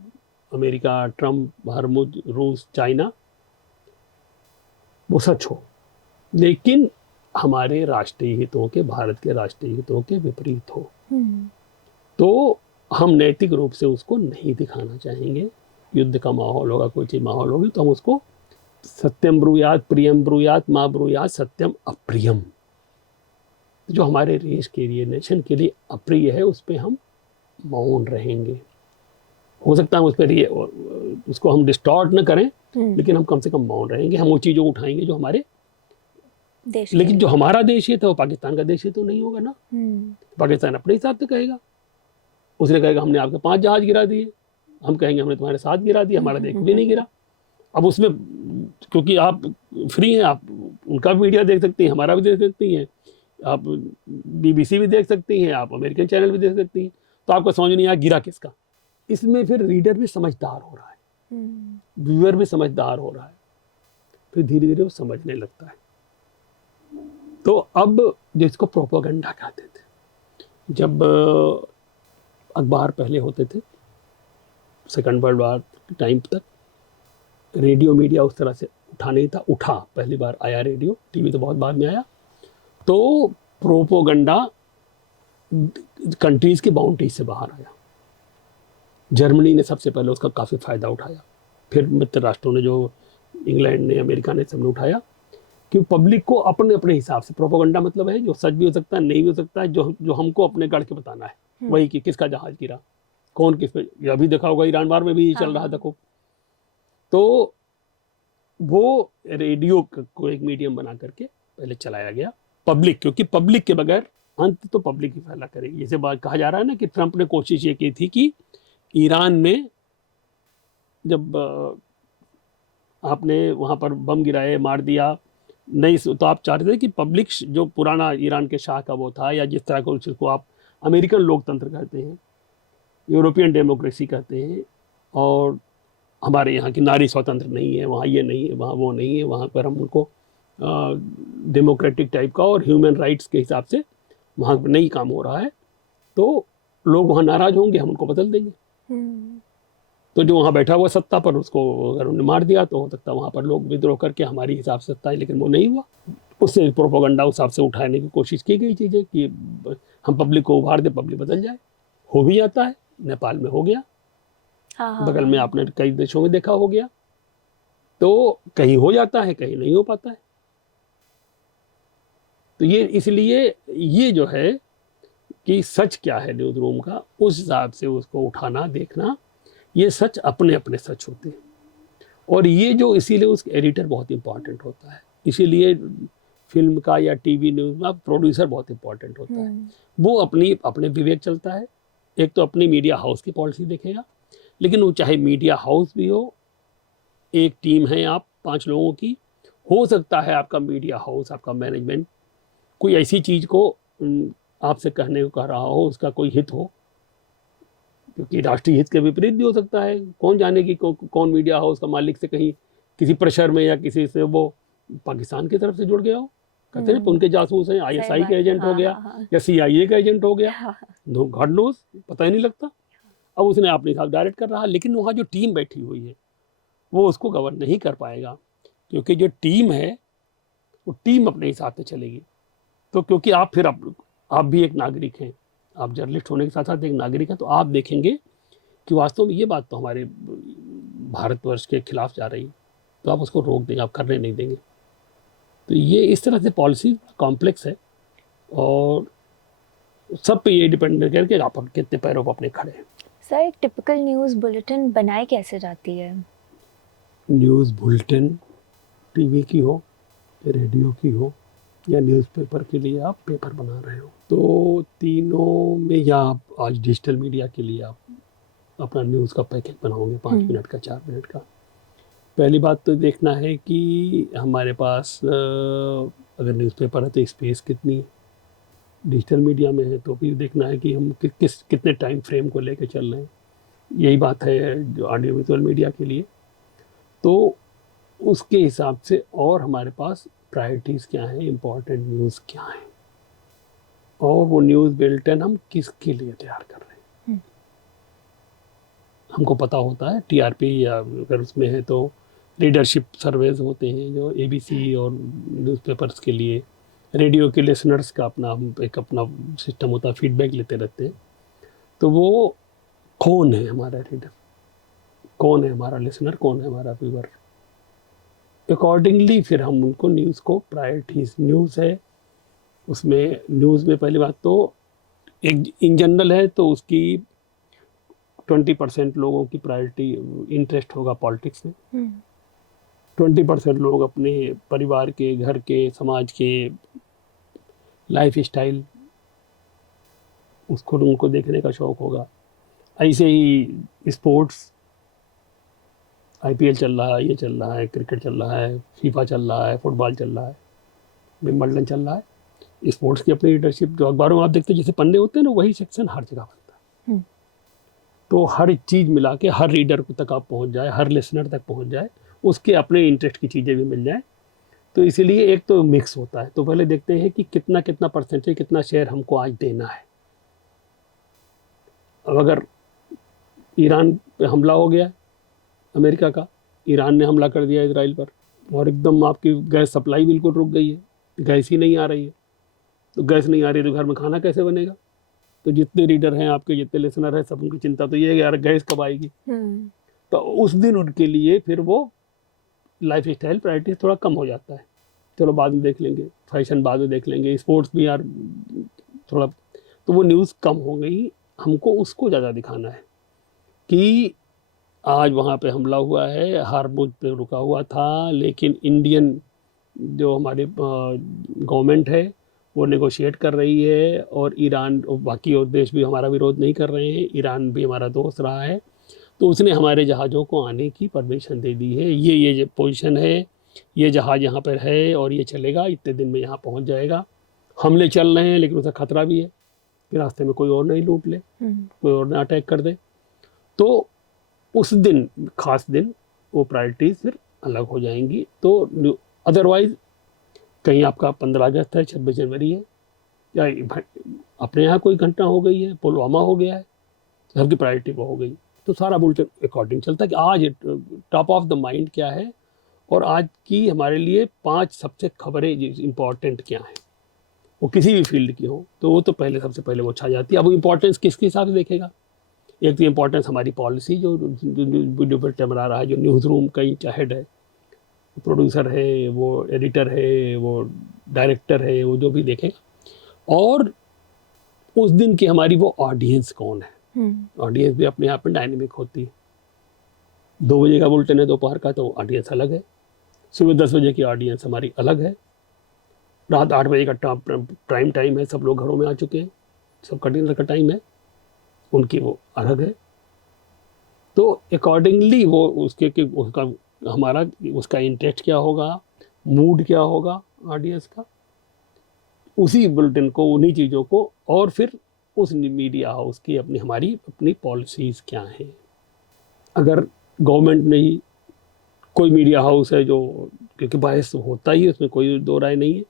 America, Trump, Hormuz, रूस, चाइना, वो सच हो, लेकिन हमारे राष्ट्रीय हितों के, भारत के राष्ट्रीय हितों के विपरीत हो, तो हम नैतिक रूप से उसको नहीं दिखाना चाहेंगे। युद्ध का माहौल होगा, कोई चीज माहौल होगी, तो हम उसको सत्यम ब्रूयात प्रियम ब्रूयात मा ब्रूयात सत्यम अप्रियम, जो हमारे देश के लिए, नेशन के लिए अप्रिय है, उस पर हम मौन रहेंगे। हो सकता है उस पर उसको हम डिस्टॉर्ट न करें, लेकिन हम कम से कम मौन रहेंगे। हम वो चीज़ों को उठाएंगे जो हमारे देश, लेकिन जो हमारा देश है तो पाकिस्तान का देश है तो नहीं होगा ना। पाकिस्तान अपने हिसाब से कहेगा, उसने कहेगा हमने आपके 5 जहाज गिरा दिए, हम कहेंगे हमने तुम्हारे 7 गिरा दिए, हमारा देश भी नहीं गिरा। अब उसमें क्योंकि आप फ्री हैं, आप उनका भी मीडिया देख सकती हैं, हमारा भी देख सकती हैं, आप BBC भी देख सकती हैं, आप अमेरिकन चैनल भी देख सकती हैं, तो आपको समझ नहीं आया गिरा किसका। इसमें फिर रीडर भी समझदार हो रहा है, व्यूअर भी समझदार हो रहा है, फिर धीरे धीरे वो समझने लगता है। तो अब जिसको प्रोपेगेंडा कहते थे, जब अखबार पहले होते थे, सेकंड वर्ल्ड वॉर टाइम तक रेडियो मीडिया उस तरह से उठा नहीं था। उठा, पहली बार आया रेडियो, टीवी तो बहुत बाद में आया। तो प्रोपेगेंडा कंट्रीज की बाउंड्री से बाहर आया। जर्मनी ने सबसे पहले उसका काफ़ी फ़ायदा उठाया, फिर मित्र राष्ट्रों ने, जो इंग्लैंड ने, अमेरिका ने, सबने उठाया, कि पब्लिक को अपने अपने हिसाब से, प्रोपेगेंडा मतलब है जो सच भी हो सकता है, नहीं भी हो सकता है, जो हमको अपने गढ़ के बताना है, वही कि किसका जहाज गिरा, कौन किस पे। यह भी देखा होगा ईरान वार में भी चल रहा था खूब। तो वो रेडियो को एक मीडियम बना करके पहले चलाया गया पब्लिक, क्योंकि पब्लिक के बगैर अंत तो पब्लिक ही फैला करेगी। जैसे बात कहा जा रहा है ना कि ट्रंप ने कोशिश ये की थी कि ईरान में जब आपने वहाँ पर बम गिराए, मार दिया, नहीं तो आप चाहते थे कि पब्लिक, जो पुराना ईरान के शाह का वो था, या जिस तरह को जिसको आप अमेरिकन लोकतंत्र कहते हैं, यूरोपियन डेमोक्रेसी कहते हैं, और हमारे यहाँ की नारी स्वतंत्र नहीं है, वहाँ ये नहीं है, वहाँ वो नहीं है, वहाँ पर हम उनको डेमोक्रेटिक टाइप का और ह्यूमन राइट्स के हिसाब से वहाँ पर नहीं काम हो रहा है, तो लोग वहाँ नाराज होंगे, हम उनको बदल देंगे। तो जो वहाँ बैठा हुआ सत्ता पर, उसको अगर उन्हें मार दिया तो हो सकता है वहाँ पर लोग विद्रोह करके हमारी हिसाब से सत्ता है, लेकिन वो नहीं हुआ। उससे प्रोपेगेंडा उस हिसाब से उठाने की कोशिश की गई चीज़ें कि हम पब्लिक को उभार दे, पब्लिक बदल जाए। हो भी जाता है, नेपाल में हो गया, बगल में आपने कई देशों में देखा, हो गया। तो कहीं हो जाता है, कहीं नहीं हो पाता है। तो ये इसलिए ये जो है कि सच क्या है न्यूज़ रूम का, उस हिसाब से उसको उठाना, देखना। ये सच अपने अपने सच होते हैं, और ये जो, इसीलिए उस एडिटर बहुत इंपॉर्टेंट होता है। इसीलिए फिल्म का या टीवी न्यूज़ में प्रोड्यूसर बहुत इंपॉर्टेंट होता है। वो अपने विवेक चलता है। एक तो अपनी मीडिया हाउस की पॉलिसी देखेगा, लेकिन वो चाहे मीडिया हाउस भी हो, एक टीम है आप 5 लोगों की, हो सकता है आपका मीडिया हाउस, आपका मैनेजमेंट कोई ऐसी चीज़ को आपसे कहने को कह रहा हो, उसका कोई हित हो, क्योंकि राष्ट्रीय हित के विपरीत भी हो सकता है। कौन जाने कि कौन मीडिया हाउस का मालिक से कहीं किसी प्रेशर में या किसी से वो पाकिस्तान की तरफ से जुड़ गया हो, कहते हैं उनके जासूस हैं, ISI का एजेंट हो गया, या CIA का एजेंट हो गया, गॉड नोज, पता ही नहीं लगता। अब उसने अपने साथ डायरेक्ट कर रहा, लेकिन वहाँ जो टीम बैठी हुई है वो उसको गवर्न नहीं कर पाएगा, क्योंकि जो टीम है वो टीम अपने हिसाब से चलेगी। तो क्योंकि आप फिर आप भी एक नागरिक हैं, आप जर्नलिस्ट होने के साथ साथ एक नागरिक हैं, तो आप देखेंगे कि वास्तव में ये बात तो हमारे भारतवर्ष के खिलाफ जा रही है, तो आप उसको रोक देंगे, आप करने नहीं देंगे। तो ये इस तरह से पॉलिसी कॉम्प्लेक्स है, और सब पे ये डिपेंड करके आप कितने पैरों पर अपने खड़े हैं। सर, एक टिपिकल न्यूज़ बुलेटिन बनाई कैसे जाती है? न्यूज़ बुलेटिन टीवी की हो, रेडियो की हो, या न्यूज़पेपर के लिए आप पेपर बना रहे हो, तो तीनों में, या आप आज डिजिटल मीडिया के लिए आप अपना न्यूज़ का पैकेज बनाओगे 5 मिनट का, 4 मिनट का। पहली बात तो देखना है कि हमारे पास अगर न्यूज़पेपर है तो स्पेस कितनी है, डिजिटल मीडिया में है तो भी देखना है कि हम कितने टाइम फ्रेम को लेकर चल रहे हैं। यही बात है जो ऑडियो विजुअल मीडिया के लिए। तो उसके हिसाब से, और हमारे पास प्रायोरिटीज़ क्या हैं, इम्पॉर्टेंट न्यूज़ क्या है, और वो न्यूज़ बुलेटिन हम किसके लिए तैयार कर रहे हैं। हमको पता होता है, टीआरपी या अगर उसमें है तो रीडरशिप सर्वेज होते हैं जो एबीसी और न्यूज़पेपर्स के लिए, रेडियो के लिसनर्स का अपना एक अपना सिस्टम होता है, फीडबैक लेते रहते हैं। तो वो कौन है हमारा रीडर, कौन है हमारा लिसनर, कौन है हमारा व्यूअर, अकॉर्डिंगली फिर हम उनको न्यूज़ को प्रायोरिटीज, न्यूज़ है उसमें, न्यूज़ में पहली बात तो एक इन जनरल है तो उसकी 20% लोगों की प्रायोरिटी इंटरेस्ट होगा पॉलिटिक्स में, 20% लोग अपने परिवार के, घर के, समाज के लाइफ स्टाइल उसको उनको देखने का शौक होगा। ऐसे ही स्पोर्ट्स, आईपीएल चल रहा है, ये चल रहा है, क्रिकेट चल रहा है, फीफा चल रहा है, फुटबॉल चल रहा है, विंबलडन चल रहा है, स्पोर्ट्स की अपनी लीडरशिप जो अखबारों में आप देखते हैं जैसे पन्ने होते हैं ना, वही सेक्शन हर जगह बनता है। तो हर चीज़ मिला के हर रीडर को तक आप पहुंच जाए, हर लिसनर तक पहुंच जाए, उसके अपने इंटरेस्ट की चीज़ें भी मिल जाए। तो इसीलिए एक तो मिक्स होता है। तो पहले देखते हैं कि कितना कितना परसेंटेज, कितना शेयर हमको आज देना है। अब अगर ईरान पे हमला हो गया अमेरिका का, ईरान ने हमला कर दिया इजराइल पर और एकदम आपकी गैस सप्लाई बिल्कुल रुक गई है, गैस ही नहीं आ रही है, तो गैस नहीं आ रही तो घर में खाना कैसे बनेगा? तो जितने रीडर हैं आपके, जितने लिसनर हैं, सब उनकी चिंता तो ये है यार गैस कब आएगी। तो उस दिन उनके लिए फिर वो लाइफ स्टाइल प्रायोरिटी थोड़ा कम हो जाता है, चलो बाद में देख लेंगे, फैशन बाद में देख लेंगे, स्पोर्ट्स भी यार थोड़ा, तो वो न्यूज़ कम हो गई। हमको उसको ज़्यादा दिखाना है कि आज वहाँ पे हमला हुआ है, हार्मुज पे रुका हुआ था, लेकिन इंडियन जो हमारी गवर्नमेंट है वो नेगोशिएट कर रही है, और ईरान और बाकी और देश भी हमारा विरोध नहीं कर रहे हैं, ईरान भी हमारा दोस्त रहा है, तो उसने हमारे जहाज़ों को आने की परमिशन दे दी है, ये पोजीशन है, ये जहाज़ यहाँ पर है और ये चलेगा, इतने दिन में यहाँ पहुँच जाएगा। हमले चल रहे हैं लेकिन उसका खतरा भी है कि रास्ते में कोई और नहीं लूट ले, कोई और ना अटैक कर दे। तो उस दिन, खास दिन, वो प्रायोरिटीज फिर अलग हो जाएंगी। तो अदरवाइज कहीं आपका 15 अगस्त है, 26 जनवरी है, या अपने यहाँ कोई घटना हो गई है, पुलवामा हो गया है, सबकी प्रायोरिटी वो हो गई, तो सारा बुलेटिन अकॉर्डिंग चलता है कि आज टॉप ऑफ द माइंड क्या है और आज की हमारे लिए 5 सबसे खबरें इंपॉर्टेंट क्या हैं, वो किसी भी फील्ड की हो तो वो तो पहले, सबसे पहले वो छा जाती है। अब वो इंपॉर्टेंस किसके हिसाब से देखेगा? एक तो इम्पोर्टेंस हमारी पॉलिसी जो वीडियो पर टमरा रहा है, जो न्यूज़ रूम का हेड है, प्रोड्यूसर है, वो एडिटर है, वो डायरेक्टर है, वो जो भी देखेगा, और उस दिन की हमारी वो ऑडियंस कौन है। ऑडियंस भी अपने आप में डायनेमिक होती है। 2 बजे का बुलेटिन है दोपहर का तो ऑडियंस अलग है, सुबह 10 बजे की ऑडियंस हमारी अलग है, रात 8 बजे का प्राइम टाइम है, सब लोग घरों में आ चुके हैं, सबका डिनर का टाइम है, उनकी वो अलग है। तो अकॉर्डिंगली वो उसका हमारा उसका इंटरेस्ट क्या होगा, मूड क्या होगा ऑडियंस का, उसी बुलेटिन को, उन्हीं चीज़ों को, और फिर उस मीडिया हाउस की हमारी अपनी पॉलिसीज़ क्या हैं। अगर गवर्नमेंट ने ही कोई मीडिया हाउस है जो, क्योंकि बायस होता ही है, उसमें कोई दो राय नहीं है,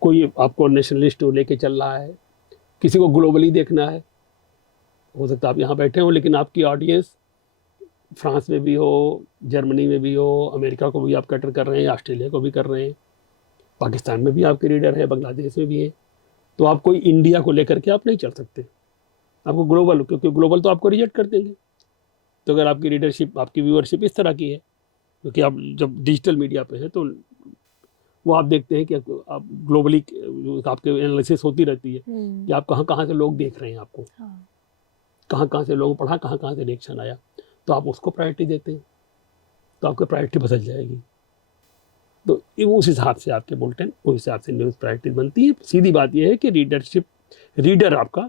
कोई आपको नेशनलिस्ट लेके चल रहा है, किसी को ग्लोबली देखना है, हो सकता है आप यहाँ बैठे हो लेकिन आपकी ऑडियंस फ्रांस में भी हो, जर्मनी में भी हो, अमेरिका को भी आप कैटर कर रहे हैं, ऑस्ट्रेलिया को भी कर रहे हैं, पाकिस्तान में भी आपके रीडर है, बांग्लादेश में भी है, तो आप कोई इंडिया को लेकर के आप नहीं चल सकते, आपको ग्लोबल, क्योंकि ग्लोबल तो आपको रिजेक्ट कर देंगे। तो अगर आपकी रीडरशिप, आपकी व्यूअरशिप इस तरह की है, क्योंकि आप जब डिजिटल मीडिया पे हैं तो वो आप देखते हैं कि आप ग्लोबली आपके एनालिसिस होती रहती है कि आप कहाँ कहाँ से लोग देख रहे हैं, आपको कहाँ कहाँ से लोगों पढ़ा, कहाँ कहाँ से रिएक्शन आया, तो आप उसको प्रायोरिटी देते हैं, तो आपकी प्रायोरिटी बदल जाएगी। तो उस हिसाब से आपके बुलेटिन, उस हिसाब से न्यूज़ प्रायोरिटी बनती है। सीधी बात यह है कि रीडर आपका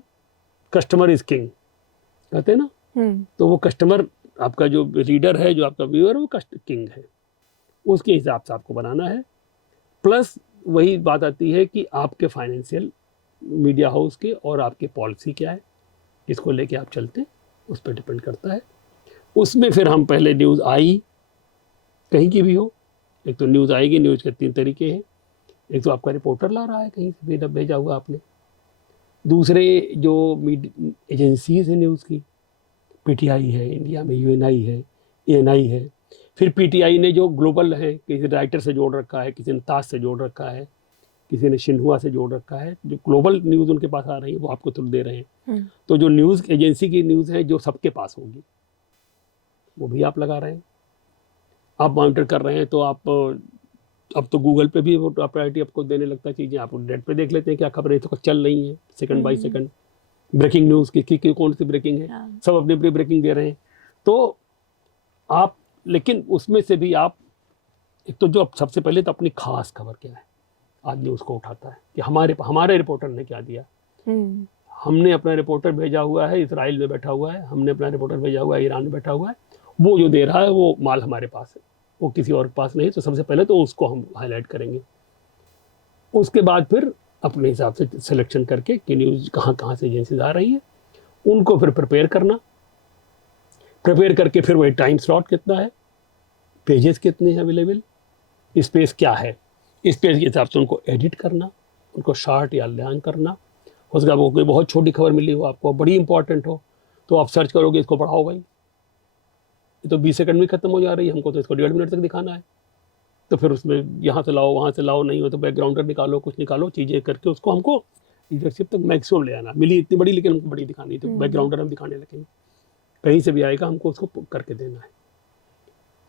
कस्टमर इज किंग कहते हैं ना, तो वो कस्टमर आपका जो रीडर है, जो आपका व्यूअर, वो किंग है, उसके हिसाब से आपको बनाना है। प्लस वही बात आती है कि आपके फाइनेंशियल मीडिया हाउस के और आपकी पॉलिसी क्या है, इसको लेके आप चलते हैं, उस पर डिपेंड करता है। उसमें फिर हम पहले न्यूज़ आई कहीं की भी हो, एक तो न्यूज़ आएगी, न्यूज़ के 3 तरीके हैं, एक तो आपका रिपोर्टर ला रहा है कहीं से भेजा हुआ आपने, दूसरे जो एजेंसीज हैं न्यूज़ की, पीटीआई है इंडिया में, यूएनआई है, एएनआई है। फिर पीटीआई ने जो ग्लोबल है, किसी राइटर से जोड़ रखा है, किसी ने ताज से जोड़ रखा है, किसी ने शिन्हुआ से जोड़ रखा है, जो ग्लोबल न्यूज़ उनके पास आ रही है वो आपको तुरंत दे रहे हैं। तो जो न्यूज़ एजेंसी की न्यूज़ है जो सबके पास होगी वो भी आप लगा रहे हैं, आप मॉनिटर कर रहे हैं। तो आप अब तो गूगल पे भी वो प्रायोरिटी आपको देने लगता है चीज़ें, आप नेट पे देख लेते हैं क्या खबरें तो चल रही हैं second by second. Breaking news की कौन सी ब्रेकिंग है, सब अपनी अपनी ब्रेकिंग दे रहे हैं। तो आप, लेकिन उसमें से भी आप एक तो जो सबसे पहले तो अपनी खास खबर क्या है आदमी उसको उठाता है कि हमारे रिपोर्टर ने क्या दिया। हमने अपना रिपोर्टर भेजा हुआ है इसराइल में बैठा हुआ है, हमने अपना रिपोर्टर भेजा हुआ है ईरान में बैठा हुआ है, वो जो दे रहा है वो माल हमारे पास है, वो किसी और के पास नहीं। तो सबसे पहले तो उसको हम हाईलाइट करेंगे, उसके बाद फिर अपने हिसाब से सिलेक्शन करके कि न्यूज़ कहाँ कहाँ से एजेंसीज आ रही है उनको फिर प्रिपेयर करना, प्रिपेयर करके फिर वही टाइम स्लॉट कितना है, पेजेस कितने हैं अवेलेबल, स्पेस क्या है, स्पेस के हिसाब से उनको एडिट करना, उनको शार्ट या ल्यान करना। उसके बाद वो कोई बहुत छोटी खबर मिली हो आपको, बड़ी इंपॉर्टेंट हो, तो आप सर्च करोगे इसको पढ़ाओ भाई, ये तो 20 सेकंड में खत्म हो जा रही है, हमको तो इसको 1.5 मिनट तक दिखाना है। तो फिर उसमें यहाँ से लाओ वहाँ से लाओ, नहीं हो तो बैकग्राउंडर निकालो, कुछ निकालो, चीज़ें करके उसको हमको लीडरशिप तक मैक्सिमम ले आना। मिली इतनी बड़ी लेकिन हमको बड़ी दिखानी, तो बैकग्राउंडर हम दिखाने लगेंगे, कहीं से भी आएगा हमको उसको करके देना है।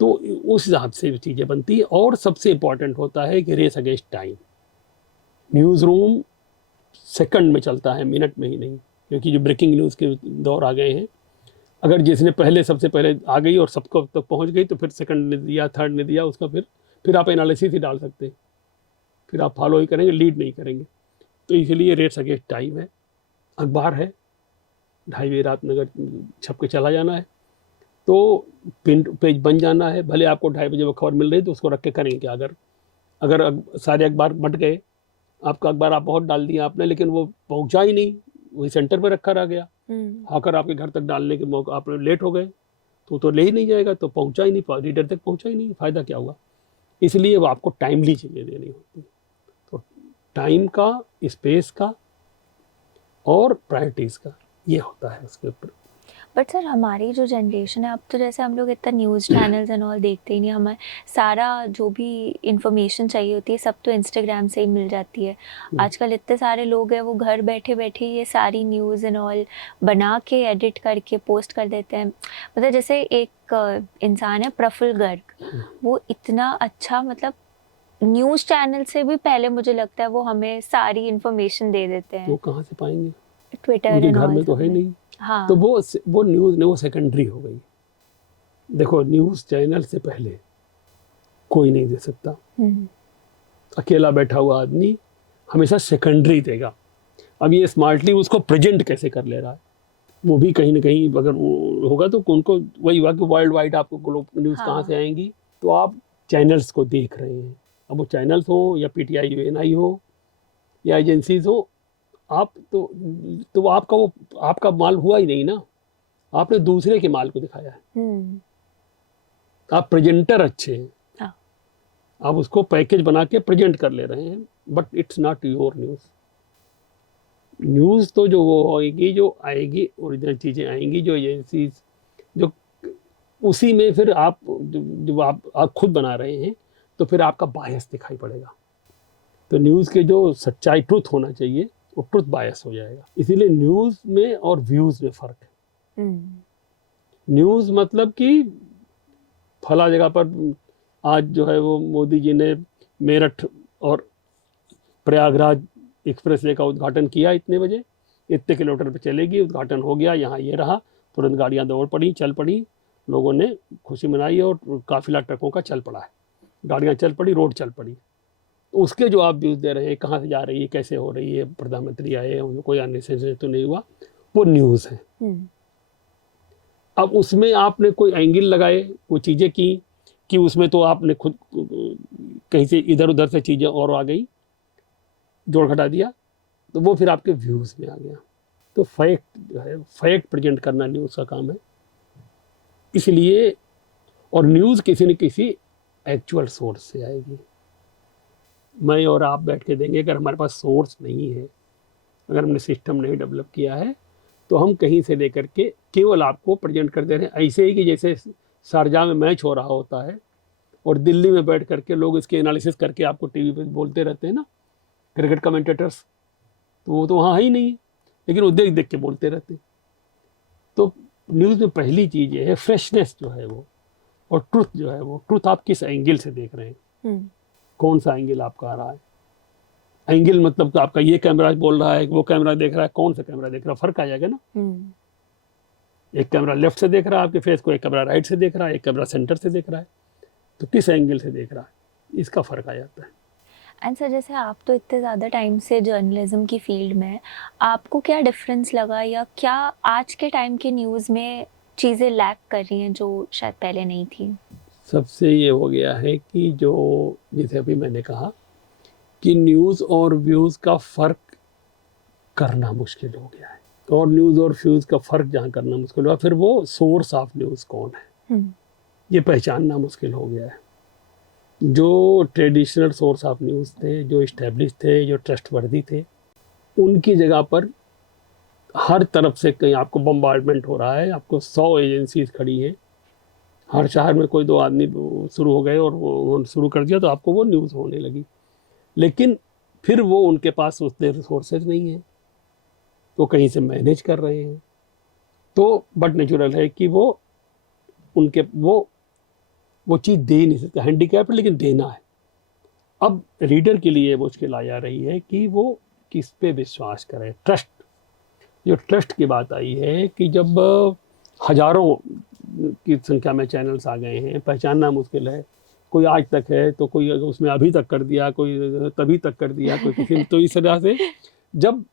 तो उस हिसाब से चीज़ें बनती है। और सबसे इम्पॉर्टेंट होता है कि race against time. Newsroom second में चलता है, मिनट में ही नहीं, क्योंकि जो ब्रेकिंग न्यूज़ के दौर आ गए हैं, अगर जिसने पहले सबसे पहले आ गई और सबको तक पहुंच गई तो फिर सेकंड ने दिया, थर्ड ने दिया, उसका फिर आप एनालिसिस ही डाल सकते हैं, फिर आप फॉलो ही करेंगे, लीड नहीं करेंगे। तो इसलिए रेस अगेंस्ट टाइम है। अखबार है 2:30 बजे रात में अगर छप के चला जाना है तो प्रिंट पेज बन जाना है, भले आपको 2:30 बजे वो खबर मिल रही है तो उसको रख के करेंगे क्या। अगर सारे अखबार बट गए, आपका अखबार आप बहुत डाल दिया आपने लेकिन वो पहुंचा ही नहीं, वही सेंटर पर रखा रह गया, आकर आपके घर तक डालने के मौका आप लेट हो गए तो ले ही नहीं जाएगा, तो पहुंचा ही नहीं, रीडर तक पहुंचा ही नहीं, फ़ायदा क्या हुआ। इसलिए वो आपको टाइमली चीज़ें देनी होती है। तो टाइम का, स्पेस का और प्रायोरिटीज़ का ये होता है उसके ऊपर। बट सर हमारी जो जनरेशन है अब तो जैसे हम लोग इतना न्यूज़ चैनल्स एंड ऑल देखते ही नहीं, हमें सारा जो भी इंफॉर्मेशन चाहिए होती है सब तो इंस्टाग्राम से ही मिल जाती है। आजकल इतने सारे लोग हैं वो घर बैठे बैठे ये सारी न्यूज़ एंड ऑल बना के एडिट करके पोस्ट कर देते हैं। मतलब जैसे एक इंसान है प्रफुल्ल गर्ग, वो इतना अच्छा, मतलब न्यूज़ चैनल से भी पहले मुझे लगता है वो हमें सारी इंफॉर्मेशन दे देते हैं। वो कहाँ से पाएंगे, ट्विटर उनके एंड घर ऑल में तो है नहीं। हाँ। तो वो न्यूज़ ने वो सेकेंडरी हो गई। देखो न्यूज़ चैनल से पहले कोई नहीं दे सकता, अकेला बैठा हुआ आदमी हमेशा सेकेंडरी देगा। अब ये स्मार्टली उसको प्रेजेंट कैसे कर ले रहा है, वो भी कहीं ना कहीं अगर वो होगा तो उनको वही हुआ कि वर्ल्ड वाइड आपको ग्लोबल न्यूज़ कहाँ से आएंगी। तो आप चैनल्स को देख रहे हैं, अब वो चैनल्स हो या पीटीआई यूएनआई हो या एजेंसीज हो, आप तो आपका माल हुआ ही नहीं ना, आपने दूसरे के माल को दिखाया है। आप प्रेजेंटर अच्छे हैं, आप उसको पैकेज बना के प्रेजेंट कर ले रहे हैं, but it's not your news. News तो जो वो होगी, जो आएगी, ओरिजिनल चीज़ें आएंगी, जो एजेंसीज जो उसी में फिर आप जो आप खुद बना रहे हैं तो फिर आपका बायस दिखाई पड़ेगा। तो न्यूज़ के जो सच्चाई ट्रुथ होना चाहिए वो ट्रुथ बायस हो जाएगा। इसीलिए न्यूज़ में और व्यूज़ में फ़र्क है। न्यूज़ मतलब कि फला जगह पर आज जो है वो मोदी जी ने मेरठ और प्रयागराज एक्सप्रेस वे का उद्घाटन किया, इतने बजे इतने किलोमीटर पे चलेगी, उद्घाटन हो गया, यहाँ ये रहा, तुरंत गाड़ियाँ दौड़ पड़ी, चल पड़ी, लोगों ने खुशी मनाई और काफिला ट्रकों का चल पड़ा है, गाड़ियाँ चल पड़ी, रोड चल पड़ी। उसके जो आप व्यूज़ दे रहे हैं, कहाँ से जा रही है, कैसे हो रही है, प्रधानमंत्री आए, कोई अननेसेसरी तो नहीं हुआ, वो न्यूज़ है। अब उसमें आपने कोई एंगल लगाए, कोई चीज़ें की कि उसमें तो आपने खुद कहीं से इधर उधर से चीज़ें और आ गई, जोड़ घटा दिया, तो वो फिर आपके व्यूज़ में आ गया। तो फैक्ट जो है, फैक्ट प्रेजेंट करना न्यूज़ का काम है। इसलिए और न्यूज़ किसी न किसी एक्चुअल सोर्स से आएगी। मैं और आप बैठ के देंगे, अगर हमारे पास सोर्स नहीं है, अगर हमने सिस्टम नहीं डेवलप किया है, तो हम कहीं से लेकर के केवल आपको प्रेजेंट कर दे रहे हैं। ऐसे ही कि जैसे शारजाह में मैच हो रहा होता है और दिल्ली में बैठ करके लोग इसके एनालिसिस करके आपको टीवी पे बोलते रहते हैं ना, क्रिकेट कमेंटेटर्स, तो वो तो वहाँ है ही नहीं है, लेकिन वो देख देख के बोलते रहते हैं। तो न्यूज़ में पहली चीज़ ये है फ्रेशनेस जो है वो, और ट्रुथ जो है वो, ट्रुथ आप किस एंगल से देख रहे हैं, कौन सा एंगल आपका आ रहा है। एंगल मतलब तो आपका ये कैमरा बोल रहा है, वो कैमरा देख रहा है, कौन सा कैमरा देख रहा है, फर्क आ जाएगा ना। एक कैमरा लेफ्ट से देख रहा है आपके फेस को, एक कैमरा राइट से देख रहा है, एक कैमरा सेंटर से देख रहा है, तो किस एंगल से देख रहा है, इसका फर्क आ जाता है। एंड सर, जैसे आप तो इतने ज़्यादा टाइम से जर्नलिज्म की फील्ड में, आपको क्या डिफरेंस लगा या क्या आज के टाइम की न्यूज़ में चीज़ें लैक कर रही हैं जो शायद पहले नहीं थी? सबसे ये हो गया है कि जो जैसे अभी मैंने कहा कि न्यूज़ और व्यूज़ का फ़र्क करना मुश्किल हो गया है, और न्यूज़ और व्यूज़ का फ़र्क जहाँ करना मुश्किल हुआ, फिर वो सोर्स ऑफ न्यूज़ कौन है ये पहचानना मुश्किल हो गया है। जो ट्रेडिशनल सोर्स ऑफ न्यूज़ थे, जो इस्टेब्लिश थे, जो ट्रस्टवर्दी थे, उनकी जगह पर हर तरफ से कहीं आपको बम्बार्डमेंट हो रहा है, आपको 100 एजेंसीज खड़ी हैं, हर शहर में कोई 2 आदमी शुरू हो गए और वो शुरू कर दिया तो आपको वो न्यूज़ होने लगी। लेकिन फिर वो उनके पास उतने रिसोर्सेज नहीं हैं, तो कहीं से मैनेज कर रहे हैं, तो बट नेचुरल है कि वो उनके वो चीज़ दे नहीं सकते, हैंडीकैप है लेकिन देना है। अब रीडर के लिए मुश्किल आ जा रही है कि वो किस पे विश्वास करें। ट्रस्ट, जो ट्रस्ट की बात आई है कि जब हजारों की संख्या में चैनल्स आ गए हैं, पहचानना मुश्किल है, कोई आज तक है तो कोई उसमें अभी तक कर दिया, कोई तभी तक कर दिया, कोई किसी, तो इस तरह से जब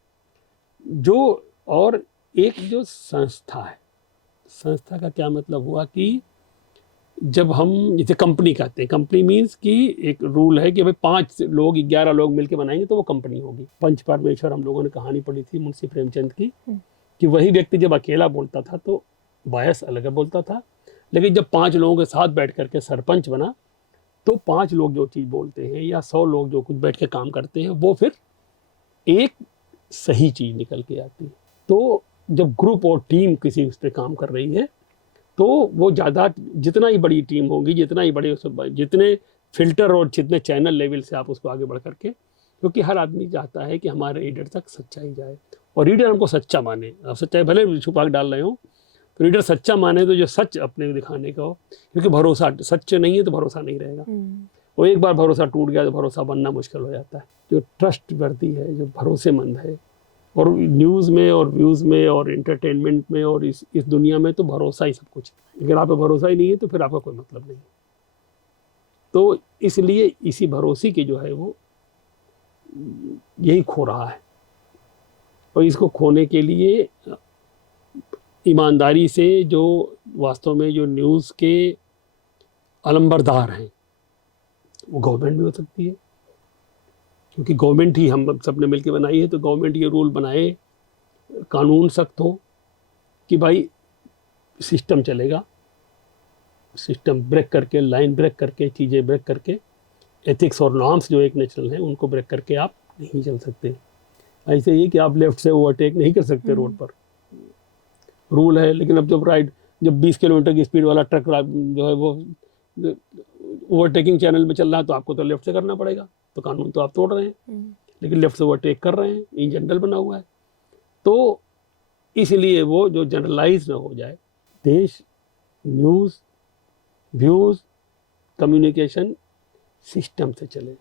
जो, और एक जो संस्था है, संस्था का क्या मतलब हुआ कि जब हम जैसे कंपनी कहते हैं, कंपनी मीन्स कि एक रूल है कि भाई 5 लोग 11 लोग मिलकर बनाएंगे तो वो कंपनी होगी। पंच परमेश्वर हम लोगों ने कहानी पढ़ी थी मुंशी प्रेमचंद की, कि वही व्यक्ति जब अकेला बोलता था तो बायस अलग बोलता था, लेकिन जब 5 लोगों के साथ बैठ करके सरपंच बना तो 5 लोग जो चीज़ बोलते हैं या 100 लोग जो कुछ बैठ के काम करते हैं वो फिर एक सही चीज़ निकल के आती है। तो जब ग्रुप और टीम किसी उस पर काम कर रही है तो वो ज़्यादा, जितना ही बड़ी टीम होगी, जितना ही बड़े जितने फिल्टर और जितने चैनल लेवल से आप उसको आगे बढ़ करके, क्योंकि हर आदमी चाहता है कि हमारे रीडर तक सच्चाई जाए और रीडर हमको सच्चा माने। अब सच्चाई भले छुपा के डाल रहे हो, तो रीडर सच्चा माने, तो जो सच अपने दिखाने का हो, क्योंकि भरोसा सच नहीं है तो भरोसा नहीं रहेगा, और एक बार भरोसा टूट गया तो भरोसा बनना मुश्किल हो जाता है। जो ट्रस्ट वर्दी है, जो भरोसेमंद है, और न्यूज़ में और व्यूज़ में और इंटरटेनमेंट में और इस दुनिया में तो भरोसा ही सब कुछ है। अगर आप पे भरोसा ही नहीं है तो फिर आपका कोई मतलब नहीं। तो इसलिए इसी भरोसे की जो है वो यही खो रहा है, और इसको खोने के लिए ईमानदारी से जो वास्तव में जो न्यूज़ के अलंबरदार हैं, वो गवर्नमेंट भी हो सकती है, क्योंकि गवर्नमेंट ही हम सब ने मिलकर बनाई है, तो गवर्नमेंट ये रूल बनाए, कानून सख्त हो कि भाई सिस्टम चलेगा, सिस्टम ब्रेक करके, लाइन ब्रेक करके, चीज़ें ब्रेक करके, एथिक्स और नॉर्म्स जो एक नेचुरल हैं उनको ब्रेक करके आप नहीं चल सकते। ऐसे ही कि आप लेफ्ट से ओवरटेक नहीं कर सकते रोड पर, रूल है। लेकिन अब जब 20 किलोमीटर की स्पीड वाला ट्रक जो है वो ओवरटेकिंग चैनल में चल रहा है तो आपको तो लेफ्ट से करना पड़ेगा, तो कानून तो आप तोड़ रहे हैं, लेकिन लेफ्ट से ओवरटेक कर रहे हैं, इन जनरल बना हुआ है। तो इसलिए वो जो जनरलाइज ना हो जाए, देश न्यूज़ व्यूज़ कम्युनिकेशन सिस्टम से चले,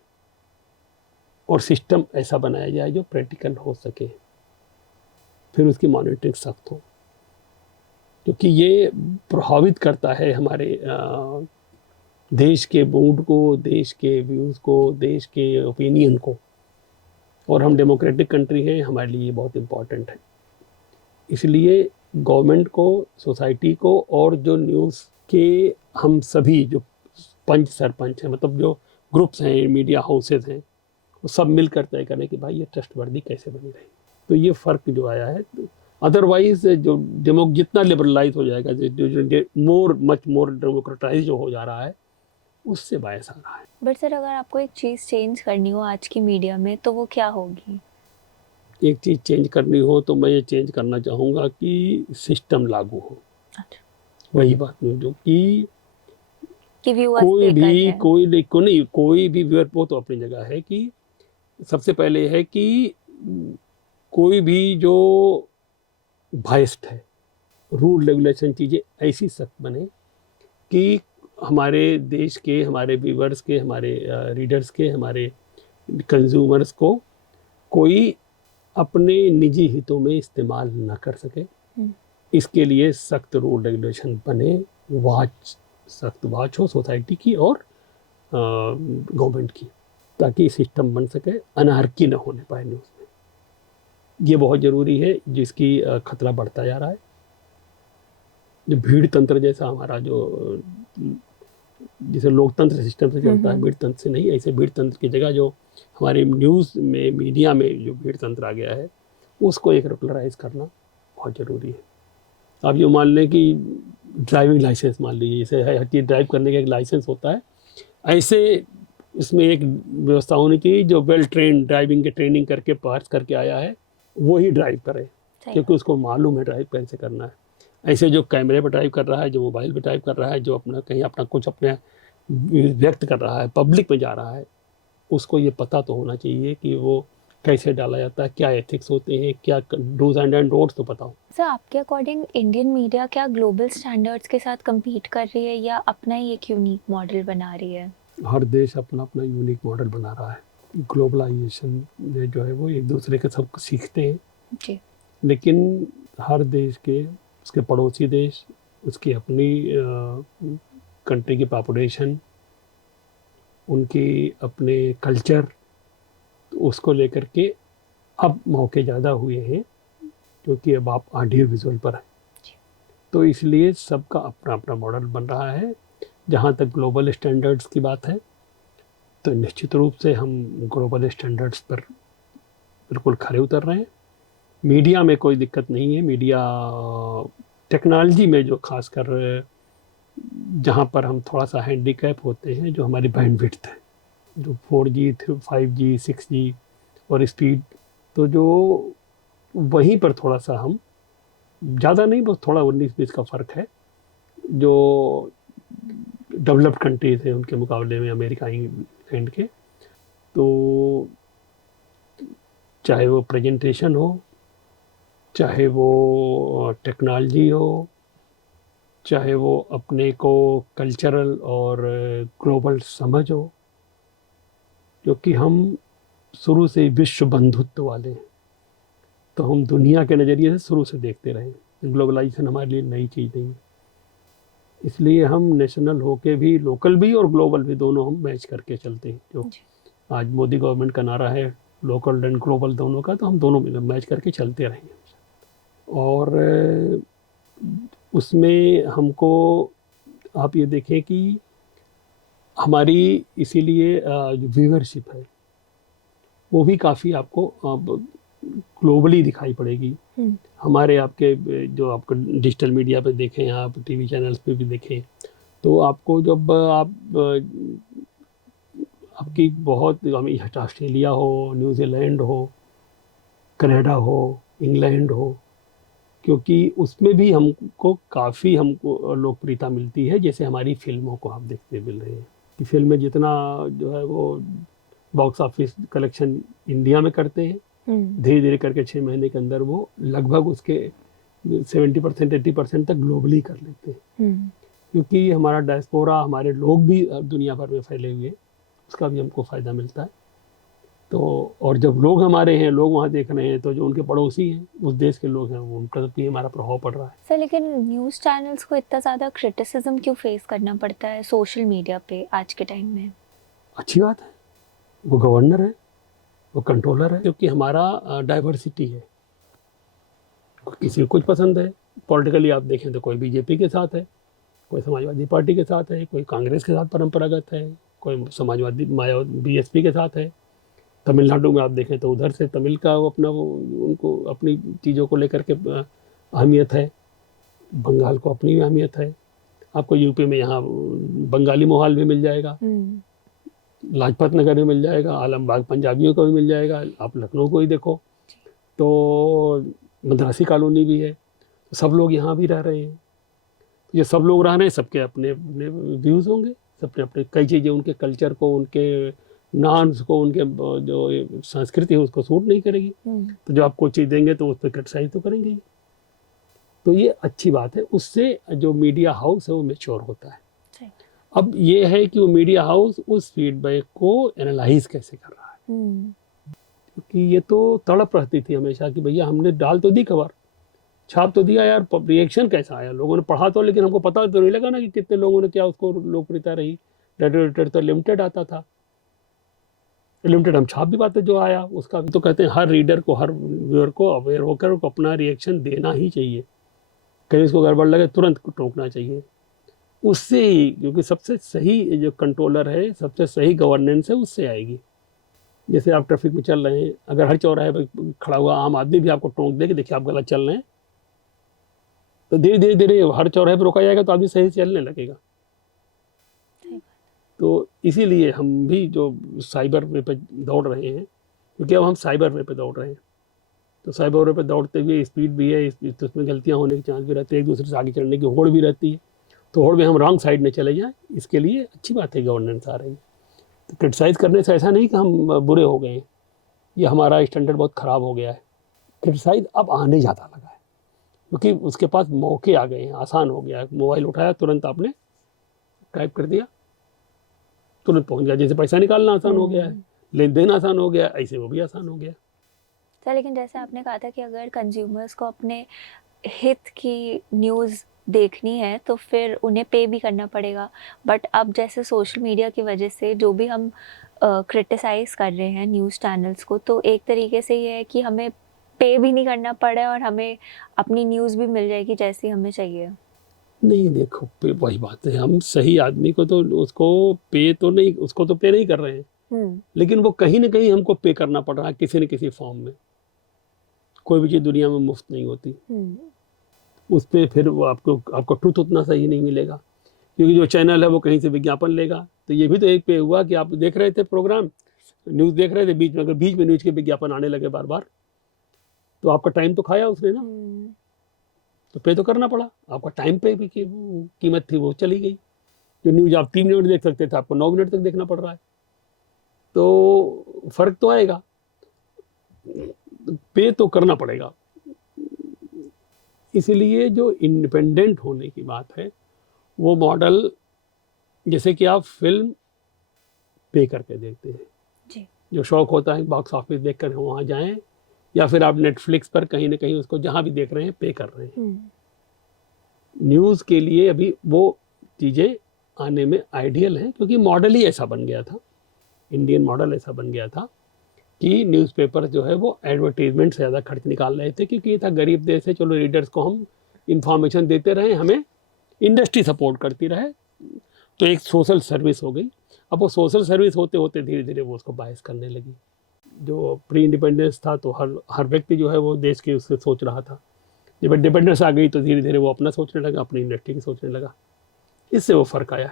और सिस्टम ऐसा बनाया जाए जो प्रैक्टिकल हो सके, फिर उसकी मॉनिटरिंग सख्त हो, क्योंकि ये प्रभावित करता है हमारे देश के मूड को, देश के व्यूज़ को, देश के ओपिनियन को, और हम डेमोक्रेटिक कंट्री हैं, हमारे लिए ये बहुत इम्पॉर्टेंट है। इसलिए गवर्नमेंट को, सोसाइटी को, और जो न्यूज़ के हम सभी जो पंच सरपंच हैं, मतलब जो ग्रुप्स हैं, मीडिया हाउसेज हैं, वो सब मिलकर तय करें कि भाई ये ट्रस्टवर्दी कैसे बनी रही। तो ये फ़र्क जो आया है, अदरवाइज जो जितना लिबरलाइज हो जाएगा, जो मच मोर डेमोक्रेटाइज जो हो जा रहा है, उससे बायस आ रहा है। बट सर, अगर आपको एक चीज़ चेंज करनी हो आज की मीडिया में तो वो क्या होगी? एक चीज़ चेंज करनी हो तो मैं ये चेंज करना चाहूँगा कि सिस्टम लागू हो। अच्छा, वही बात नहीं जो कि व्यूअर्स पे कर रहे हैं। कोई भी व्यूअर वो तो अपनी जगह है कि सबसे पहले है कि कोई भी जो बायस्ड है, रूल रेगुलेशन चीज़ें ऐसी सख्त बने कि हमारे देश के, हमारे व्यूअर्स के, हमारे रीडर्स के, हमारे कंज्यूमर्स को कोई अपने निजी हितों में इस्तेमाल न कर सके। इसके लिए सख्त रूल रेगुलेशन बने, सख्त वाच हो सोसाइटी की और गवर्नमेंट की, ताकि सिस्टम बन सके, अनार्की न होने पाए न्यूज़ में। ये बहुत ज़रूरी है, जिसकी खतरा बढ़ता जा रहा है। जो भीड़ तंत्र जैसा हमारा जो जिसे लोकतंत्र सिस्टम से चलता है, भीड़ तंत्र से नहीं, ऐसे भीड़ तंत्र की जगह जो हमारे न्यूज़ में, मीडिया में जो भीड़ तंत्र आ गया है, उसको एक रेगुलराइज करना बहुत ज़रूरी है। आप ये मान लें कि ड्राइविंग लाइसेंस मान लीजिए, जैसे हर चीज़ ड्राइव करने का एक लाइसेंस होता है, ऐसे इसमें एक व्यवस्था होनी चाहिए जो वेल ट्रेन ड्राइविंग के ट्रेनिंग करके पास करके आया है वो ही ड्राइव करे, क्योंकि उसको मालूम है ड्राइव कैसे करना है। ऐसे जो कैमरे पर ड्राइव कर रहा है, जो मोबाइल पर ड्राइव कर रहा है, जो अपना कहीं अपना कुछ अपने व्यक्त कर रहा है, पब्लिक में जा रहा है, उसको ये पता तो होना चाहिए कि वो कैसे डाला जाता है, क्या एथिक्स होते हैं, क्या डूज एंड डोंट्स तो पता हो। सर, आपके अकॉर्डिंग इंडियन मीडिया क्या ग्लोबल स्टैंडर्ड्स के साथ compete कर रही है या अपना ही एक यूनिक मॉडल बना रही है? हर देश अपना अपना यूनिक मॉडल बना रहा है। ग्लोबलाइजेशन में जो है वो एक दूसरे के सब सीखते हैं जी। लेकिन हर देश के, उसके पड़ोसी देश, उसकी अपनी कंट्री की पॉपुलेशन, उनकी अपने कल्चर, तो उसको लेकर के अब मौके ज़्यादा हुए हैं क्योंकि अब आप ऑडियो विजुअल पर हैं, तो इसलिए सबका अपना अपना मॉडल बन रहा है। जहाँ तक ग्लोबल स्टैंडर्ड्स की बात है तो निश्चित रूप से हम ग्लोबल स्टैंडर्ड्स पर बिल्कुल खरे उतर रहे हैं। मीडिया में कोई दिक्कत नहीं है। मीडिया टेक्नोलॉजी में जो खासकर जहाँ पर हम थोड़ा सा हैंडीकैप होते हैं, जो हमारी बैंडविड्थ है, जो 4G 5G 6G और स्पीड, तो जो वहीं पर थोड़ा सा हम ज़्यादा नहीं, बस थोड़ा 19-20 का फ़र्क है जो डेवलप्ड कंट्रीज़ हैं उनके मुकाबले में, अमेरिका इंग्लैंड के। तो चाहे वो प्रेजेंटेशन हो, चाहे वो टेक्नोलॉजी हो, चाहे वो अपने को कल्चरल और ग्लोबल समझ हो, क्योंकि हम शुरू से विश्व बंधुत्व वाले हैं, तो हम दुनिया के नज़रिए से शुरू से देखते रहे। ग्लोबलाइजेशन हमारे लिए नई चीज़ नहीं है, इसलिए हम नेशनल होके भी, लोकल भी और ग्लोबल भी, दोनों हम मैच करके चलते हैं। जो आज मोदी गवर्नमेंट का नारा है लोकल एंड ग्लोबल दोनों का, तो हम दोनों मैच करके चलते रहेंगे। और उसमें हमको आप ये देखें कि हमारी इसीलिए जो व्यूअरशिप है वो भी काफ़ी आपको ग्लोबली दिखाई पड़ेगी। हमारे आपके जो आपको डिजिटल मीडिया पे देखें, आप टीवी चैनल्स पे भी देखें, तो आपको जब आपकी बहुत, ऑस्ट्रेलिया हो, न्यूजीलैंड हो, कनाडा हो, इंग्लैंड हो, क्योंकि उसमें भी हमको काफ़ी हमको लोकप्रियता मिलती है। जैसे हमारी फिल्मों को आप देखते मिल रहे हैं कि फिल्में जितना जो है वो बॉक्स ऑफिस कलेक्शन इंडिया में करते हैं, धीरे धीरे करके 6 महीने के अंदर वो लगभग उसके 70% 80% तक ग्लोबली कर लेते हैं। क्योंकि हमारा डायस्पोरा, हमारे लोग भी दुनिया भर में फैले हुए हैं, उसका भी हमको फ़ायदा मिलता है। तो और जब लोग हमारे हैं, लोग वहाँ देख रहे हैं, तो जो उनके पड़ोसी हैं, उस देश के लोग हैं, उन पर भी हमारा प्रभाव पड़ रहा है। सर, लेकिन न्यूज़ चैनल्स को इतना ज़्यादा क्रिटिसिज्म क्यों फेस करना पड़ता है सोशल मीडिया पे आज के टाइम में? अच्छी बात है, वो गवर्नर है, वो कंट्रोलर है, क्योंकि हमारा डाइवर्सिटी है। किसी को कुछ पसंद है पॉलिटिकली, आप देखें तो कोई बीजेपी के साथ है, कोई समाजवादी पार्टी के साथ है, कोई कांग्रेस के साथ परंपरागत है, कोई समाजवादी बीएसपी के साथ है। तमिलनाडु में आप देखें तो उधर से तमिल का अपना उनको अपनी चीज़ों को लेकर के अहमियत है, बंगाल को अपनी अहमियत है। आपको यूपी में यहाँ बंगाली माहौल भी मिल जाएगा, लाजपत नगर में मिल जाएगा, आलमबाग पंजाबियों को भी मिल जाएगा, आप लखनऊ को ही देखो। तो मद्रासी कॉलोनी भी है, तो सब लोग यहाँ भी रह रहे हैं। ये सब लोग रह रहे हैं, सबके अपने अपने व्यूज़ होंगे, सबने अपने कई चीज़ें उनके कल्चर को, उनके नॉर्म्स को, उनके जो संस्कृति है उसको सूट नहीं करेगी। तो जो आप कोई चीज़ देंगे तो उस पर क्रिटिसाइज तो करेंगे ही। तो ये अच्छी बात है, उससे जो मीडिया हाउस है वो मैच्योर होता है। अब ये है कि वो मीडिया हाउस उस फीडबैक को एनालाइज कैसे कर रहा है, क्योंकि ये तो तड़प रहती थी हमेशा कि भैया हमने डाल तो दी खबर, छाप तो दिया यार, रिएक्शन कैसा आया, लोगों ने पढ़ा तो, लेकिन हमको पता तो नहीं लगा ना कि कितने लोगों ने क्या उसको लोकप्रियता रही। रेडियो तो लिमिटेड आता था, लिमिटेड हम छाप भी पाते जो आया उसका। तो कहते हैं हर रीडर को, हर व्यूअर को अवेयर होकर को अपना रिएक्शन देना ही चाहिए, कहीं उसको गड़बड़ लगे तुरंत टोकना चाहिए। उससे ही, क्योंकि सबसे सही जो कंट्रोलर है, सबसे सही गवर्नेंस है, उससे आएगी। जैसे आप ट्रैफिक में चल रहे हैं, अगर हर चौराहे पर खड़ा हुआ आम आदमी भी आपको टोक दे कि देखिए आप गलत चल रहे हैं, तो धीरे धीरे धीरे हर चौराहे पर रोका जाएगा तो आदमी सही से चलने लगेगा। तो इसीलिए हम भी जो साइबर वे पे दौड़ रहे हैं, क्योंकि अब हम साइबर वे पे दौड़ रहे हैं, तो साइबर वे पे दौड़ते हुए स्पीड भी है, तो उसमें गलतियां होने के चांस भी रहते हैं, एक दूसरे से आगे चलने की होड़ भी रहती है। तो होड़ में हम रॉन्ग साइड में चले जाएं, इसके लिए अच्छी बात है गवर्नेंस आ रही है। तो क्रिटिसाइज़ करने से ऐसा नहीं कि हम बुरे हो गए हैं, ये हमारा स्टैंडर्ड बहुत ख़राब हो गया है। क्रिटिसाइज़ अब आने ज़्यादा लगा है, क्योंकि उसके पास मौके आ गए हैं, आसान हो गया है। मोबाइल उठाया, तुरंत आपने टाइप कर दिया, तुरंत पहुंच गया। जैसे पैसा निकालना आसान हो गया है, लेन देन आसान हो गया, ऐसे वो भी आसान हो गया। सर, लेकिन जैसे आपने कहा था कि अगर कंज्यूमर्स को अपने हित की न्यूज़ देखनी है तो फिर उन्हें पे भी करना पड़ेगा, बट अब जैसे सोशल मीडिया की वजह से जो भी हम क्रिटिसाइज़ कर रहे हैं न्यूज़ चैनल्स को, तो एक तरीके से ये है कि हमें पे भी नहीं करना पड़े और हमें अपनी न्यूज़ भी मिल जाएगी जैसी हमें चाहिए। नहीं, देखो पे वही बात है, हम सही आदमी को तो उसको पे तो नहीं, उसको तो पे नहीं कर रहे हैं, लेकिन वो कहीं ना कहीं हमको पे करना पड़ रहा है किसी न किसी फॉर्म में। कोई भी चीज़ दुनिया में मुफ्त नहीं होती। उस पर फिर वो आपको ट्रुथ उतना सही नहीं मिलेगा, क्योंकि जो चैनल है वो कहीं से विज्ञापन लेगा। तो ये भी तो एक पे हुआ कि आप देख रहे थे प्रोग्राम, न्यूज़ देख रहे थे, बीच में अगर बीच में न्यूज़ के विज्ञापन आने लगे बार बार, तो आपका टाइम तो खाया उसने ना, तो पे तो करना पड़ा। आपका टाइम पे भी की कीमत थी वो चली गई। जो न्यूज़ आप 3 मिनट देख सकते थे, आपको 9 मिनट तक देखना पड़ रहा है, तो फर्क तो आएगा, पे तो करना पड़ेगा। इसलिए जो इंडिपेंडेंट होने की बात है वो मॉडल, जैसे कि आप फिल्म पे करके देखते हैं जी। जो शौक होता है बॉक्स ऑफिस देख कर वहाँ जाएं, या फिर आप नेटफ्लिक्स पर कहीं ना कहीं उसको जहाँ भी देख रहे हैं पे कर रहे हैं। न्यूज़ के लिए अभी वो चीज़ें आने में आइडियल हैं, क्योंकि मॉडल ही ऐसा बन गया था, इंडियन मॉडल ऐसा बन गया था कि न्यूज़पेपर जो है वो एडवर्टीजमेंट से ज़्यादा खर्च निकाल रहे थे, क्योंकि ये था गरीब देश है, चलो रीडर्स को हम इंफॉर्मेशन देते रहे, हमें इंडस्ट्री सपोर्ट करती रहे, तो एक सोशल सर्विस हो गई। अब वो सोशल सर्विस होते होते धीरे धीरे वो उसको बायस करने लगी। जो प्री इंडिपेंडेंस था तो हर व्यक्ति जो है वो देश की उससे सोच रहा था, जब इंडिपेंडेंस आ गई तो धीरे धीरे वो अपना सोचने लगा, अपनी इंडस्ट्री की सोचने लगा, इससे वो फ़र्क आया।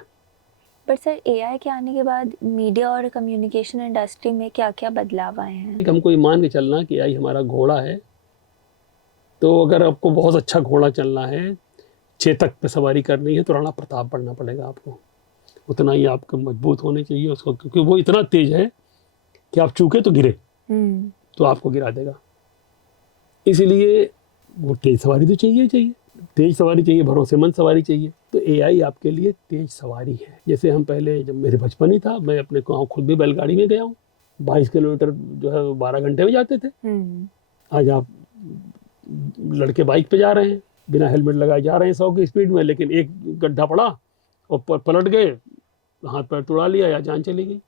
पर सर, एआई के आने के बाद मीडिया और कम्युनिकेशन इंडस्ट्री में क्या क्या बदलाव आए हैं? हमको ये मान के चलना कि एआई हमारा घोड़ा है, तो अगर आपको बहुत अच्छा घोड़ा चलना है, चेतक पे सवारी करनी है, तो राणा प्रताप बनना पड़ेगा आपको। उतना ही आपको मजबूत होने चाहिए उसको, क्योंकि वो इतना तेज है कि आप चूके तो गिरे, तो आपको गिरा देगा। इसलिए वो तेज सवारी तो चाहिए चाहिए, तेज सवारी चाहिए, भरोसेमंद सवारी चाहिए। तो एआई आपके लिए तेज सवारी है। जैसे हम पहले, जब मेरे बचपन ही था, मैं अपने गाँव खुद भी बैलगाड़ी में गया हूँ, 22 किलोमीटर जो है 12 घंटे में जाते थे। आज आप लड़के बाइक पे जा रहे हैं, बिना हेलमेट लगाए जा रहे हैं 100 की स्पीड में, लेकिन एक गड्ढा पड़ा और पलट गए, हाथ पैर तुड़ा लिया या जान चली गई।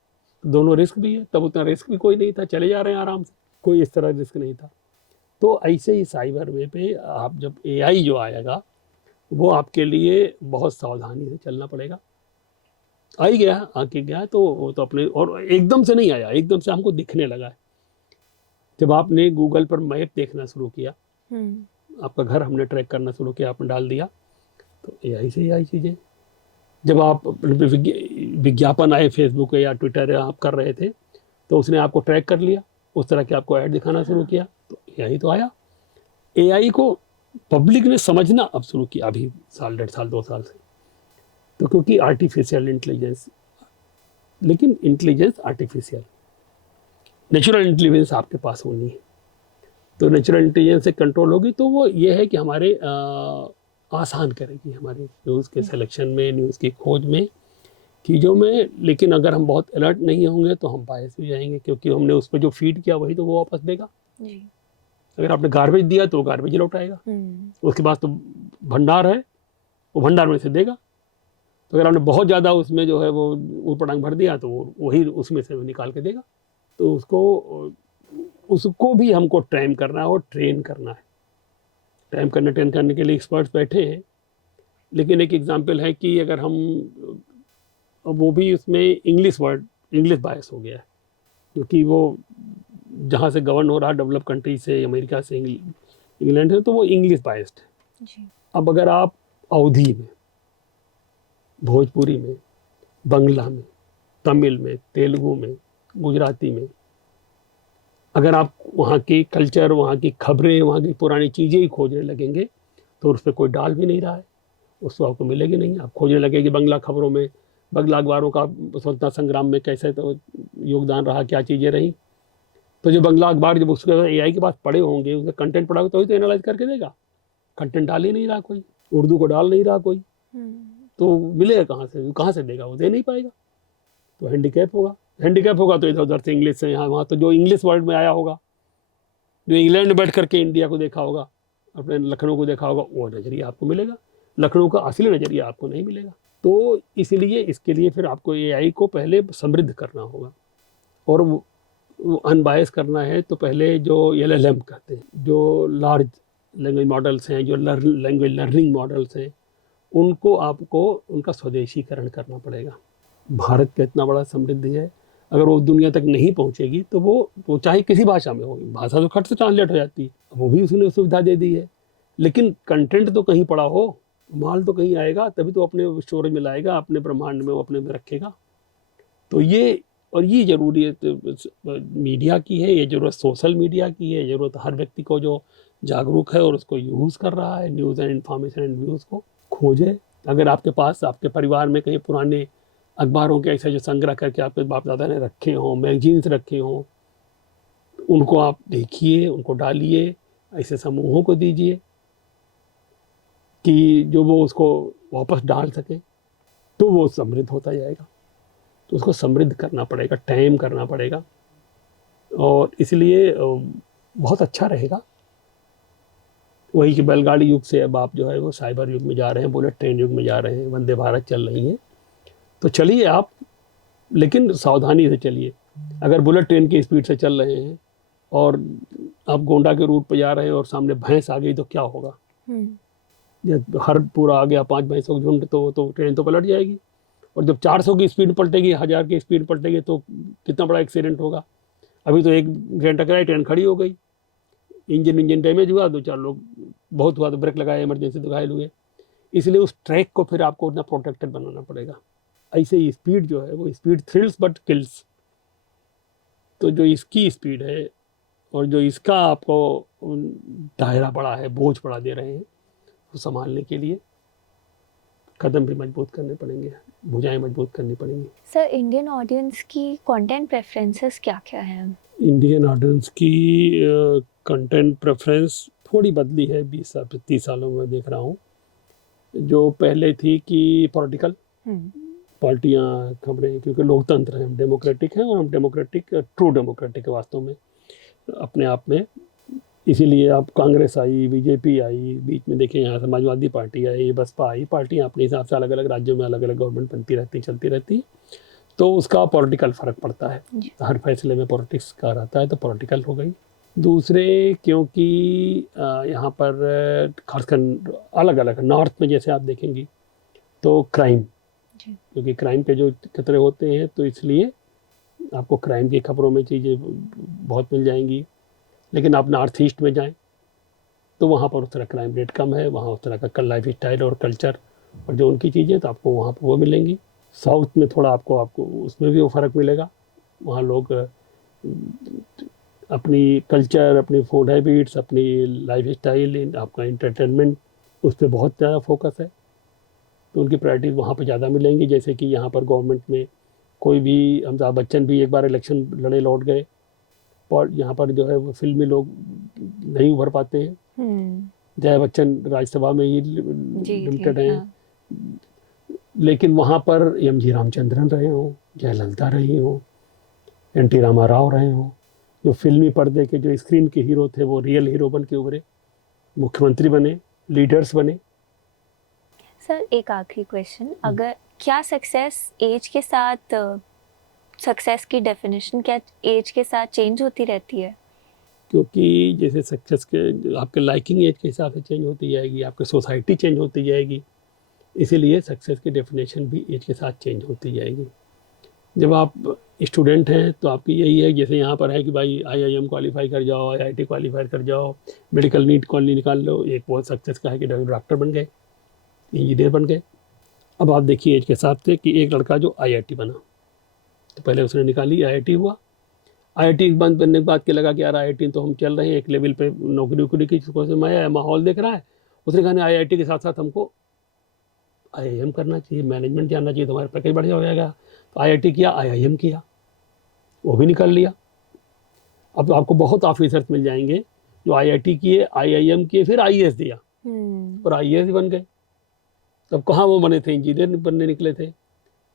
दोनों रिस्क भी है, तब उतना रिस्क भी कोई नहीं था, चले जा रहे हैं आराम से, कोई इस तरह रिस्क नहीं था। तो ऐसे ही साइबर वे पे आप जब एआई जो आएगा वो आपके लिए बहुत सावधानी से चलना पड़ेगा। आ ही गया, आके गया, तो वो तो अपने, और एकदम से नहीं आया, एकदम से हमको दिखने लगा है। जब आपने गूगल पर मैप देखना शुरू किया, आपका घर हमने ट्रैक करना शुरू किया, आपने डाल दिया, तो एआई से ही आई चीज़ें। जब आप विज्ञापन आए फेसबुक या ट्विटर आप कर रहे थे, तो उसने आपको ट्रैक कर लिया, उस तरह के आपको ऐड दिखाना शुरू किया, तो एआई तो आया। एआई को पब्लिक ने समझना अब शुरू किया अभी साल, 1.5 साल, 2 साल से। तो क्योंकि आर्टिफिशियल इंटेलिजेंस, लेकिन इंटेलिजेंस आर्टिफिशियल, नेचुरल इंटेलिजेंस आपके पास होनी है। तो नेचुरल इंटेलिजेंस से कंट्रोल होगी तो वो ये है कि हमारे आसान करेगी हमारी न्यूज़ के सिलेक्शन में, न्यूज़ की खोज में, चीज़ों में। लेकिन अगर हम बहुत अलर्ट नहीं होंगे तो हम बायस हो जाएंगे, क्योंकि हमने उस पर जो फीड किया वही तो वो वापस देगा। अगर आपने गार्बेज दिया तो वो गार्बेज लौटाएगा। उसके पास तो भंडार है, वो भंडार में से देगा। तो अगर आपने बहुत ज़्यादा उसमें जो है वो ऊटपटांग भर दिया तो वो वही उसमें से निकाल के देगा। तो उसको भी हमको ट्रेन करना है और ट्रेन करना है। ट्रेन करने के लिए एक्सपर्ट्स बैठे हैं। लेकिन एक एग्जांपल है कि अगर हम, वो भी उसमें इंग्लिश बायस हो गया है, क्योंकि वो जहाँ से गवर्न हो रहा डेवलप कंट्री से, अमेरिका से, इंग्लैंड से, तो वो इंग्लिश बायस्ड है। अब अगर आप अवधी में, भोजपुरी में, बंगला में, तमिल में, तेलुगु में, गुजराती में, अगर आप वहाँ की कल्चर, वहाँ की खबरें, वहाँ की पुरानी चीज़ें ही खोजने लगेंगे तो उस पर कोई डाल भी नहीं रहा है, उसको आपको मिलेगी नहीं। आप खोजने लगेंगे बंगला खबरों में, बंगला अखबारों का स्वतंत्रता संग्राम में कैसे तो योगदान रहा, क्या चीज़ें रही। तो जो बंगला अखबार जब उसके एआई के पास पढ़े होंगे, उसका कंटेंट पढ़ा तो ही तो एनालाइज करके देगा। कंटेंट डाल ही नहीं रहा कोई, उर्दू को डाल नहीं रहा कोई, तो मिलेगा कहाँ से देगा, वो दे नहीं पाएगा। तो हैंडीकैप होगा तो इधर उधर से इंग्लिश से यहाँ वहाँ, तो जो इंग्लिश वर्ड में आया होगा, जो इंग्लैंड में बैठ करके इंडिया को देखा होगा, अपने लखनऊ को देखा होगा, वो नज़रिया आपको मिलेगा। लखनऊ का असली नज़रिया आपको नहीं मिलेगा। तो इसलिए इसके लिए फिर आपको एआई को पहले समृद्ध करना होगा और वो अनबायस करना है। तो पहले जो एलएलएम कहते हैं, जो लार्ज लैंग्वेज मॉडल्स हैं, जो लैंग्वेज लर्निंग मॉडल्स हैं, उनको आपको उनका स्वदेशीकरण करना पड़ेगा। भारत का इतना बड़ा समृद्धि है, अगर वो दुनिया तक नहीं पहुंचेगी तो वो चाहे किसी भाषा में होगी, भाषा तो खट से ट्रांसलेट हो जाती है, वो भी उसने सुविधा दे दी है। लेकिन कंटेंट तो कहीं पड़ा हो, माल तो कहीं आएगा, तभी तो अपने स्टोरेज में लाएगा, अपने ब्रह्मांड में वो अपने में रखेगा। तो ये ज़रूरी है, तो मीडिया की है ये ज़रूरत, सोशल मीडिया की है ज़रूरत, हर व्यक्ति को जो जागरूक है और उसको यूज़ कर रहा है, news and information and views को खोजे। अगर आपके पास, आपके परिवार में कहीं पुराने अखबारों के ऐसे जो संग्रह करके आपके बाप दादा ने रखे हों, मैगजीन्स रखे हों, उनको आप देखिए, उनको डालिए, ऐसे समूहों को दीजिए कि जो वो उसको वापस डाल सके, तो वो समृद्ध होता जाएगा। तो उसको समृद्ध करना पड़ेगा, टाइम करना पड़ेगा, और इसलिए बहुत अच्छा रहेगा। वही कि बैलगाड़ी युग से अब आप जो है वो साइबर युग में जा रहे हैं, बुलेट ट्रेन युग में जा रहे हैं, वंदे भारत चल रही है। तो चलिए आप, लेकिन सावधानी से चलिए। अगर बुलेट ट्रेन की स्पीड से चल रहे हैं और आप गोंडा के रूट पर जा रहे हैं और सामने भैंस आ गई तो क्या होगा? हर पूरा आ गया 5 भैंसों का झुंड, तो ट्रेन तो पलट जाएगी। और जब 400 की स्पीड पलटेगी, 1000 की स्पीड पलटेगी, तो कितना बड़ा एक्सीडेंट होगा। अभी तो एक ट्रेन टकराई, ट्रेन खड़ी हो गई, इंजन डैमेज हुआ, 2-4 लोग, बहुत हुआ तो ब्रेक लगाए, इमरजेंसी तो घायल हुए। इसलिए उस ट्रैक को फिर आपको उतना प्रोटेक्टेड बनाना पड़ेगा। ऐसे ही स्पीड जो है वो स्पीड थ्रिल्स बट किल्स। तो जो इसकी स्पीड है और जो इसका आपको दायरा बड़ा है, बोझ बड़ा दे रहे हैं, वो संभालने के लिए कदम भी मजबूत करने पड़ेंगे, भुजाएं मजबूत करनी पड़ेंगी। सर, इंडियन ऑडियंस की कंटेंट प्रेफरेंसेस क्या क्या हैं? इंडियन ऑडियंस की कंटेंट प्रेफरेंस थोड़ी बदली है 20-30 सालों में देख रहा हूँ। जो पहले थी कि पॉलिटिकल पार्टियां, खबरें, क्योंकि लोकतंत्र है, हम डेमोक्रेटिक हैं, और हम डेमोक्रेटिक, ट्रू डेमोक्रेटिक है वास्तव में अपने आप में। इसीलिए आप कांग्रेस आई, बीजेपी आई, बीच में देखिए यहाँ समाजवादी पार्टी आई, बसपा आई, पार्टियाँ अपने हिसाब से अलग अलग राज्यों में अलग अलग गवर्नमेंट बनती रहती, चलती रहती। तो उसका पॉलिटिकल फ़र्क पड़ता है, हर फैसले में पॉलिटिक्स का रहता है, तो पॉलिटिकल हो गई। दूसरे, क्योंकि यहाँ पर खासकर अलग अलग नॉर्थ में जैसे आप देखेंगी तो क्राइम, क्योंकि क्राइम के जो खतरे होते हैं, तो इसलिए आपको क्राइम की खबरों में चीज़ें बहुत मिल जाएंगी। लेकिन आप नॉर्थ ईस्ट में जाएं तो वहाँ पर उस तरह क्राइम रेट कम है, वहाँ उस तरह का लाइफ स्टाइल और कल्चर और जो उनकी चीज़ें, तो आपको वहाँ पर वो मिलेंगी। साउथ में थोड़ा आपको उसमें भी वो फ़र्क मिलेगा, वहाँ लोग अपनी कल्चर, अपनी फूड हैबिट्स, अपनी लाइफ स्टाइल, आपका इंटरटेनमेंट, उस पर बहुत ज़्यादा फोकस है। तो उनकी प्रायोरिटीज़ वहाँ पे ज़्यादा मिलेंगी। जैसे कि यहाँ पर गवर्नमेंट में कोई भी, अमिताभ बच्चन भी एक बार इलेक्शन लड़े लौट गए, और यहाँ पर जो है वो फिल्मी लोग नहीं उभर पाते हैं। जया बच्चन राज्यसभा में ही लिमिटेड हैं। हाँ। लेकिन वहाँ पर एम.जी. रामचंद्रन रहे हों, जयललिता रही हों, एन.टी. रामाराव रहे हों, जो फिल्मी पर्दे के, जो स्क्रीन के हीरो थे, वो रियल हीरो बन के उभरे, मुख्यमंत्री बने, लीडर्स बने। सर एक आखिरी क्वेश्चन, अगर क्या सक्सेस एज के साथ, सक्सेस की डेफिनेशन क्या एज के साथ चेंज होती रहती है? क्योंकि जैसे सक्सेस के आपके लाइकिंग एज के हिसाब से चेंज होती जाएगी, आपकी सोसाइटी चेंज होती जाएगी, इसीलिए सक्सेस की डेफिनेशन भी एज के साथ चेंज होती जाएगी। जब आप स्टूडेंट हैं तो आपकी यही है, जैसे यहाँ पर है कि भाई IIM क्वालिफाई कर जाओ, IIT क्वालिफाई कर जाओ, मेडिकल नीट कॉलेज निकाल लो, एक बहुत सक्सेस का है कि डॉक्टर बन गए, इंजीनियर बन गए। अब आप देखिए एज के हिसाब से कि एक लड़का जो IIT बना, तो पहले उसने निकाली, IIT हुआ, IIT बंद बनने के बाद के लगा कि यार IIT तो हम चल रहे हैं एक लेवल पे, नौकरी वोकरी की समय माहौल देख रहा है, उसने कहा IIT के साथ साथ हमको IIM करना चाहिए, मैनेजमेंट जानना चाहिए, तो हमारा पैकेज बढ़िया हो जाएगा। तो IIT किया, IIM किया, वो भी निकाल लिया। अब आपको बहुत ऑफिसर्स मिल जाएंगे जो IIT किए, IIM किए, फिर IAS दिया और IAS बन गए। तब कहाँ वो बने थे, इंजीनियर बनने निकले थे,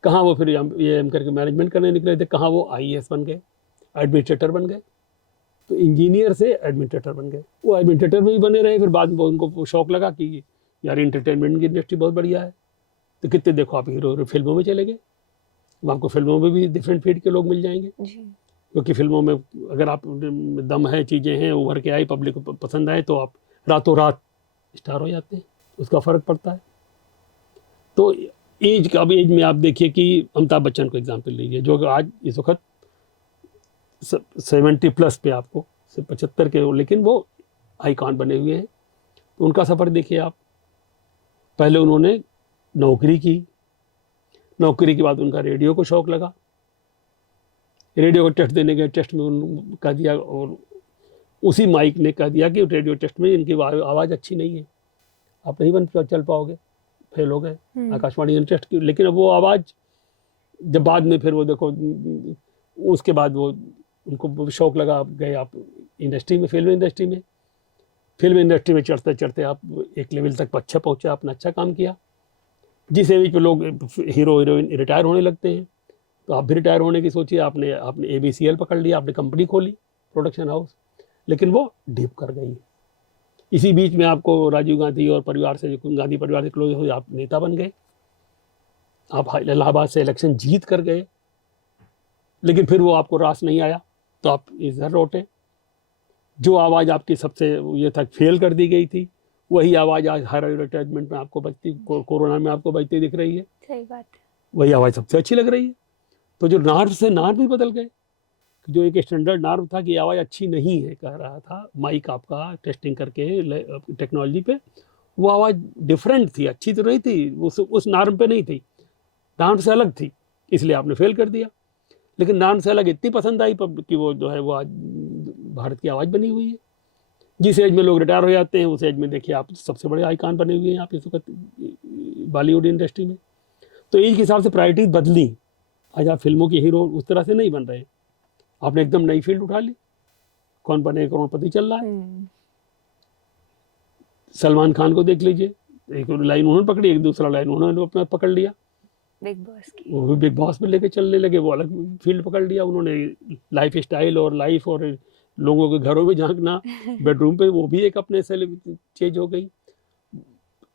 कहाँ वो फिर IIM करके मैनेजमेंट करने निकले थे, कहाँ वो IAS बन गए, एडमिनिस्ट्रेटर बन गए। तो इंजीनियर से एडमिनिस्ट्रेटर बन गए, वो एडमिनिस्ट्रेटर में भी बने रहे। फिर बाद में उनको शौक लगा कि यार इंटरटेनमेंट की इंडस्ट्री बहुत बढ़िया है, तो कितने देखो आप हीरो फिल्मों में चले गए। आपको फिल्मों में भी डिफरेंट फील्ड के लोग मिल जाएंगे, क्योंकि फिल्मों में अगर आप दम है, चीज़ें हैं, उभर के आई, पब्लिक को पसंद आए, तो आप रातों रात स्टार हो जाते हैं, उसका फ़र्क पड़ता है। तो एज का, अब एज में आप देखिए कि अमिताभ बच्चन को एग्जाम्पल लीजिए, जो आज इस वक्त 70+ पे, आपको 75 के हो, लेकिन वो आइकॉन बने हुए हैं। तो उनका सफ़र देखिए आप, पहले उन्होंने नौकरी की, नौकरी के बाद उनका रेडियो को शौक लगा, रेडियो को टेस्ट देने गए, टेस्ट में उन्होंने कह दिया, और उसी माइक ने कह दिया कि रेडियो टेस्ट में इनकी आवाज़ अच्छी नहीं है, आप नहीं चल पाओगे, फेल हो गए। आकाशवाणी ने टेस्ट की, लेकिन अब वो आवाज़ जब बाद में फिर वो देखो, उसके बाद वो उनको शौक लगा, आप गए आप इंडस्ट्री में, फिल्म इंडस्ट्री में चढ़ते चढ़ते आप एक लेवल तक अच्छा पहुँचा, अपना अच्छा काम किया। जिस एज पे लोग हीरो हीरोइन रिटायर होने लगते हैं, तो आप भी रिटायर होने की सोचिए, आपने ABCL पकड़ लिया, आपने कंपनी खोली, प्रोडक्शन हाउस, लेकिन वो डिप कर गई। इसी बीच में आपको राजीव गांधी और परिवार से, गांधी परिवार से क्लोज हो, आप नेता बन गए, आप इलाहाबाद से इलेक्शन जीत कर गए, लेकिन फिर वो आपको रास नहीं आया, तो आप इधर लौटे। जो आवाज़ आपकी सबसे ये तक फेल कर दी गई थी, वही आवाज़ आज हायर एडवर्टाइजमेंट में आपको बजती, कोरोना में आपको बजती दिख रही है। सही बात है। वही आवाज़ सबसे अच्छी लग रही है। तो जो नार्व से नार्व भी बदल गए, जो एक स्टैंडर्ड नार्व था कि आवाज़ अच्छी नहीं है, कह रहा था माइक आपका टेस्टिंग करके टेक्नोलॉजी पे, वो आवाज़ डिफरेंट थी, अच्छी तो नहीं थी, उस नार्व पे नहीं थी, नार्व से अलग थी, इसलिए आपने फेल कर दिया। लेकिन नार्व से अलग इतनी पसंद आई कि वो जो है वो आज भारत की आवाज़ बनी हुई है। जिस एज में लोग रिटायर हो जाते हैं, उस एज में देखिए आप सबसे बड़े आइकॉन बने हुए हैं आप इस वक्त बॉलीवुड इंडस्ट्री में। तो एज के हिसाब से प्रायोरिटीज बदली। आज आप फिल्मों के हीरो उस तरह से नहीं बन रहे, आपने एकदम नई फील्ड उठा ली, कौन बने करोड़पति चल रहा है। सलमान खान को देख लीजिए, एक लाइन उन्होंने पकड़ी, एक दूसरा लाइन उन्होंने अपना पकड़ लिया, बिग बॉस की, वो भी बिग बॉस में लेके चलने लगे, वो अलग फील्ड पकड़ लिया उन्होंने। लाइफ स्टाइल और लाइफ और लोगों के घरों में झांकना, बेडरूम पे, वो भी एक अपने से चेंज हो गई।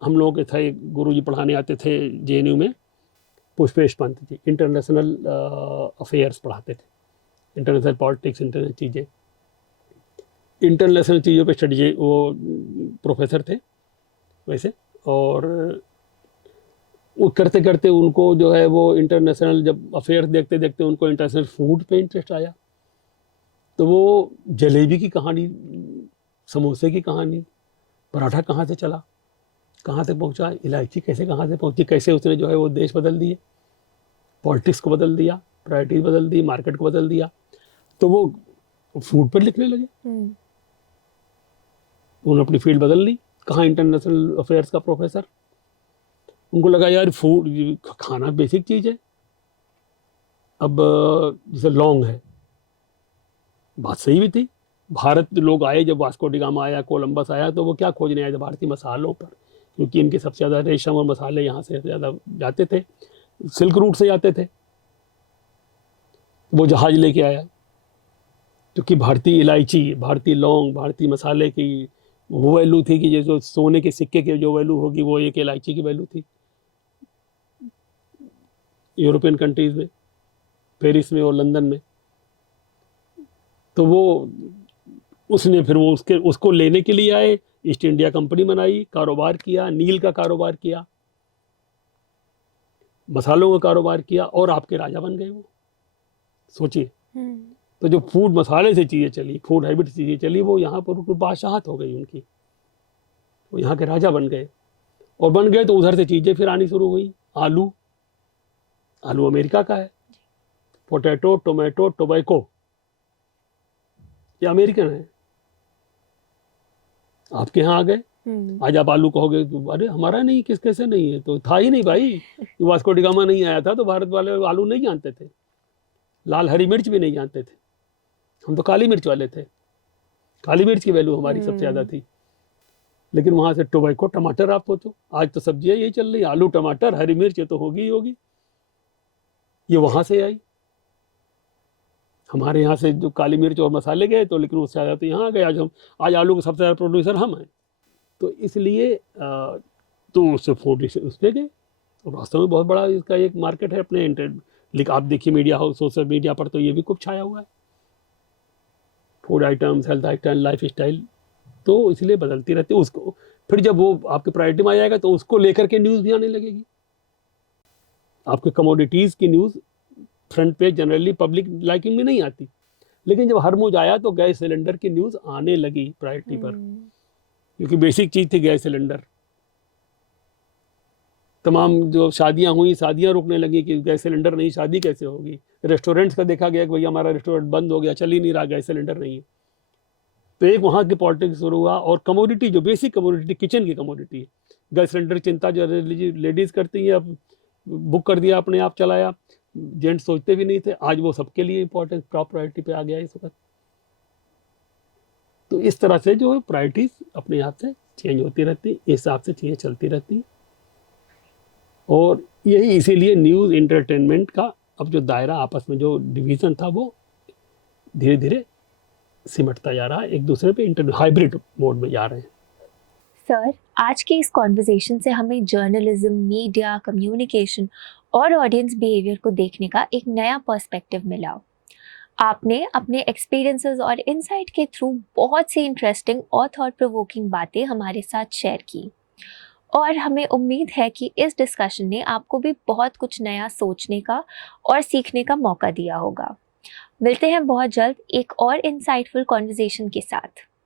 हम लोगों के थे गुरुजी पढ़ाने आते थे JNU में, पुष्पेश पंत जी, इंटरनेशनल अफेयर्स पढ़ाते थे, इंटरनेशनल पॉलिटिक्स, इंटरनेशनल चीज़ें, इंटरनेशनल चीज़ों पे स्टडी, वो प्रोफेसर थे वैसे। और वो करते करते उनको जो है वो इंटरनेशनल जब अफेयर्स देखते देखते उनको इंटरनेशनल फूड पे इंटरेस्ट आया। तो वो जलेबी की कहानी, समोसे की कहानी, पराठा कहाँ से चला, कहाँ से पहुँचा, इलायची कैसे कहाँ से पहुँची, कैसे उसने जो है वो देश बदल दिए, पॉलिटिक्स को बदल दिया, प्रायोरिटीज बदल दी, मार्केट को बदल दिया। तो वो फूड पर लिखने लगे। उन्होंने अपनी फील्ड बदल ली, कहाँ इंटरनेशनल अफेयर्स का प्रोफेसर। उनको लगा यार फूड, खाना बेसिक चीज है। अब जैसे लौंग है, बात सही भी थी। भारत लोग आए, जब वास्को डी गामा आया, कोलंबस आया, तो वो क्या खोजने आए थे? भारतीय मसालों पर, क्योंकि इनके सबसे ज़्यादा रेशम और मसाले यहाँ से ज़्यादा जाते थे, सिल्क रूट से जाते थे। वो जहाज लेके आया, क्योंकि भारतीय इलायची, भारतीय लौंग, भारतीय मसाले की वो वैल्यू थी कि जो सोने के सिक्के की जो वैल्यू होगी, वो एक इलायची की वैल्यू थी यूरोपियन कंट्रीज में, पेरिस में और लंदन में। तो वो उसने फिर वो उसको लेने के लिए आए, ईस्ट इंडिया कंपनी बनाई, कारोबार किया, नील का कारोबार किया, मसालों का कारोबार किया, और आपके राजा बन गए वो। सोचिए। तो जो फूड मसाले से चीज़ें चली, फूड हैबिट से चीज़ें चली, वो यहाँ पर बादशाहत हो गई उनकी, वो यहाँ के राजा बन गए। और बन गए तो उधर से चीज़ें फिर आनी शुरू हुई। आलू, आलू अमेरिका का है, पोटैटो, टोमेटो, टोबैको, ये अमेरिकन है। आपके यहाँ आ गए, आज आप आलू कहोगे तो अरे हमारा नहीं, किस कैसे नहीं है? तो था ही नहीं भाई। वास्को डी गामा नहीं आया था तो भारत वाले आलू नहीं जानते थे, लाल हरी मिर्च भी नहीं जानते थे। हम तो काली मिर्च वाले थे, काली मिर्च की वैल्यू हमारी सबसे ज़्यादा थी। लेकिन वहाँ से टोबैको, टमाटर, आप सोचो, आज तो सब्जियाँ यही चल रही, आलू टमाटर हरी मिर्च, ये तो होगी ही होगी। ये वहाँ से आई। हमारे यहाँ से जो काली मिर्च और मसाले गए तो, लेकिन उससे ज़्यादा तो यहाँ आ गए। आज आलू के सबसे ज़्यादा प्रोड्यूसर हम हैं। तो इसलिए तो उससे फूड उस पर गए। और वास्तव में बहुत बड़ा इसका एक मार्केट है अपने लेकिन आप देखिए मीडिया हो, सोशल मीडिया पर तो ये भी खूब छाया हुआ है, food items, health item, life style. तो इसलिए बदलती रहती है उसको। फिर जब वो आपके प्रायोरिटी में आ जाएगा तो उसको लेकर के न्यूज़ भी आने लगेगी। आपके कमोडिटीज़ की news front page generally public liking में नहीं आती, लेकिन जब हरमुज आया तो गैस सिलेंडर की न्यूज़ आने लगी प्रायोरिटी पर, क्योंकि बेसिक चीज़ थी गैस सिलेंडर। तमाम जो शादियां हुई, शादियां रुकने लगी कि गैस सिलेंडर नहीं, शादी कैसे होगी। रेस्टोरेंट्स का देखा गया कि भैया हमारा रेस्टोरेंट बंद हो गया, चल ही नहीं रहा, गैस सिलेंडर नहीं है। तो एक वहाँ की पॉलिटिक्स शुरू हुआ। और कमोडिटी, जो बेसिक कमोडिटी, किचन की कमोडिटी है, गैस सिलेंडर चिंता जो लेडीज़ करती है, अब बुक कर दिया, अपने आप चलाया, जेंट्स सोचते भी नहीं थे। आज वो सबके लिए इंपॉर्टेंट टॉप प्रायोरिटी पे आ गया इस वक्त। तो इस तरह से जो है प्रायोरिटीज अपने आप से चेंज होती रहती, इस हिसाब से चीज़ें चलती रहती। और यही इसीलिए न्यूज़ एंटरटेनमेंट का अब जो दायरा, आपस में जो डिवीज़न था, वो धीरे धीरे सिमटता जा रहा है, एक दूसरे पे हाइब्रिड मोड में जा रहे हैं। सर, आज के इस कॉन्वर्सेशन से हमें जर्नलिज्म, मीडिया, कम्युनिकेशन और ऑडियंस बिहेवियर को देखने का एक नया पर्सपेक्टिव मिला। आपने अपने एक्सपीरियंसेस और इनसाइट के थ्रू बहुत सी इंटरेस्टिंग और थॉट प्रोवोकिंग बातें हमारे साथ शेयर की, और हमें उम्मीद है कि इस डिस्कशन ने आपको भी बहुत कुछ नया सोचने का और सीखने का मौका दिया होगा। मिलते हैं बहुत जल्द एक और इंसाइटफुल कॉन्वर्सेशन के साथ।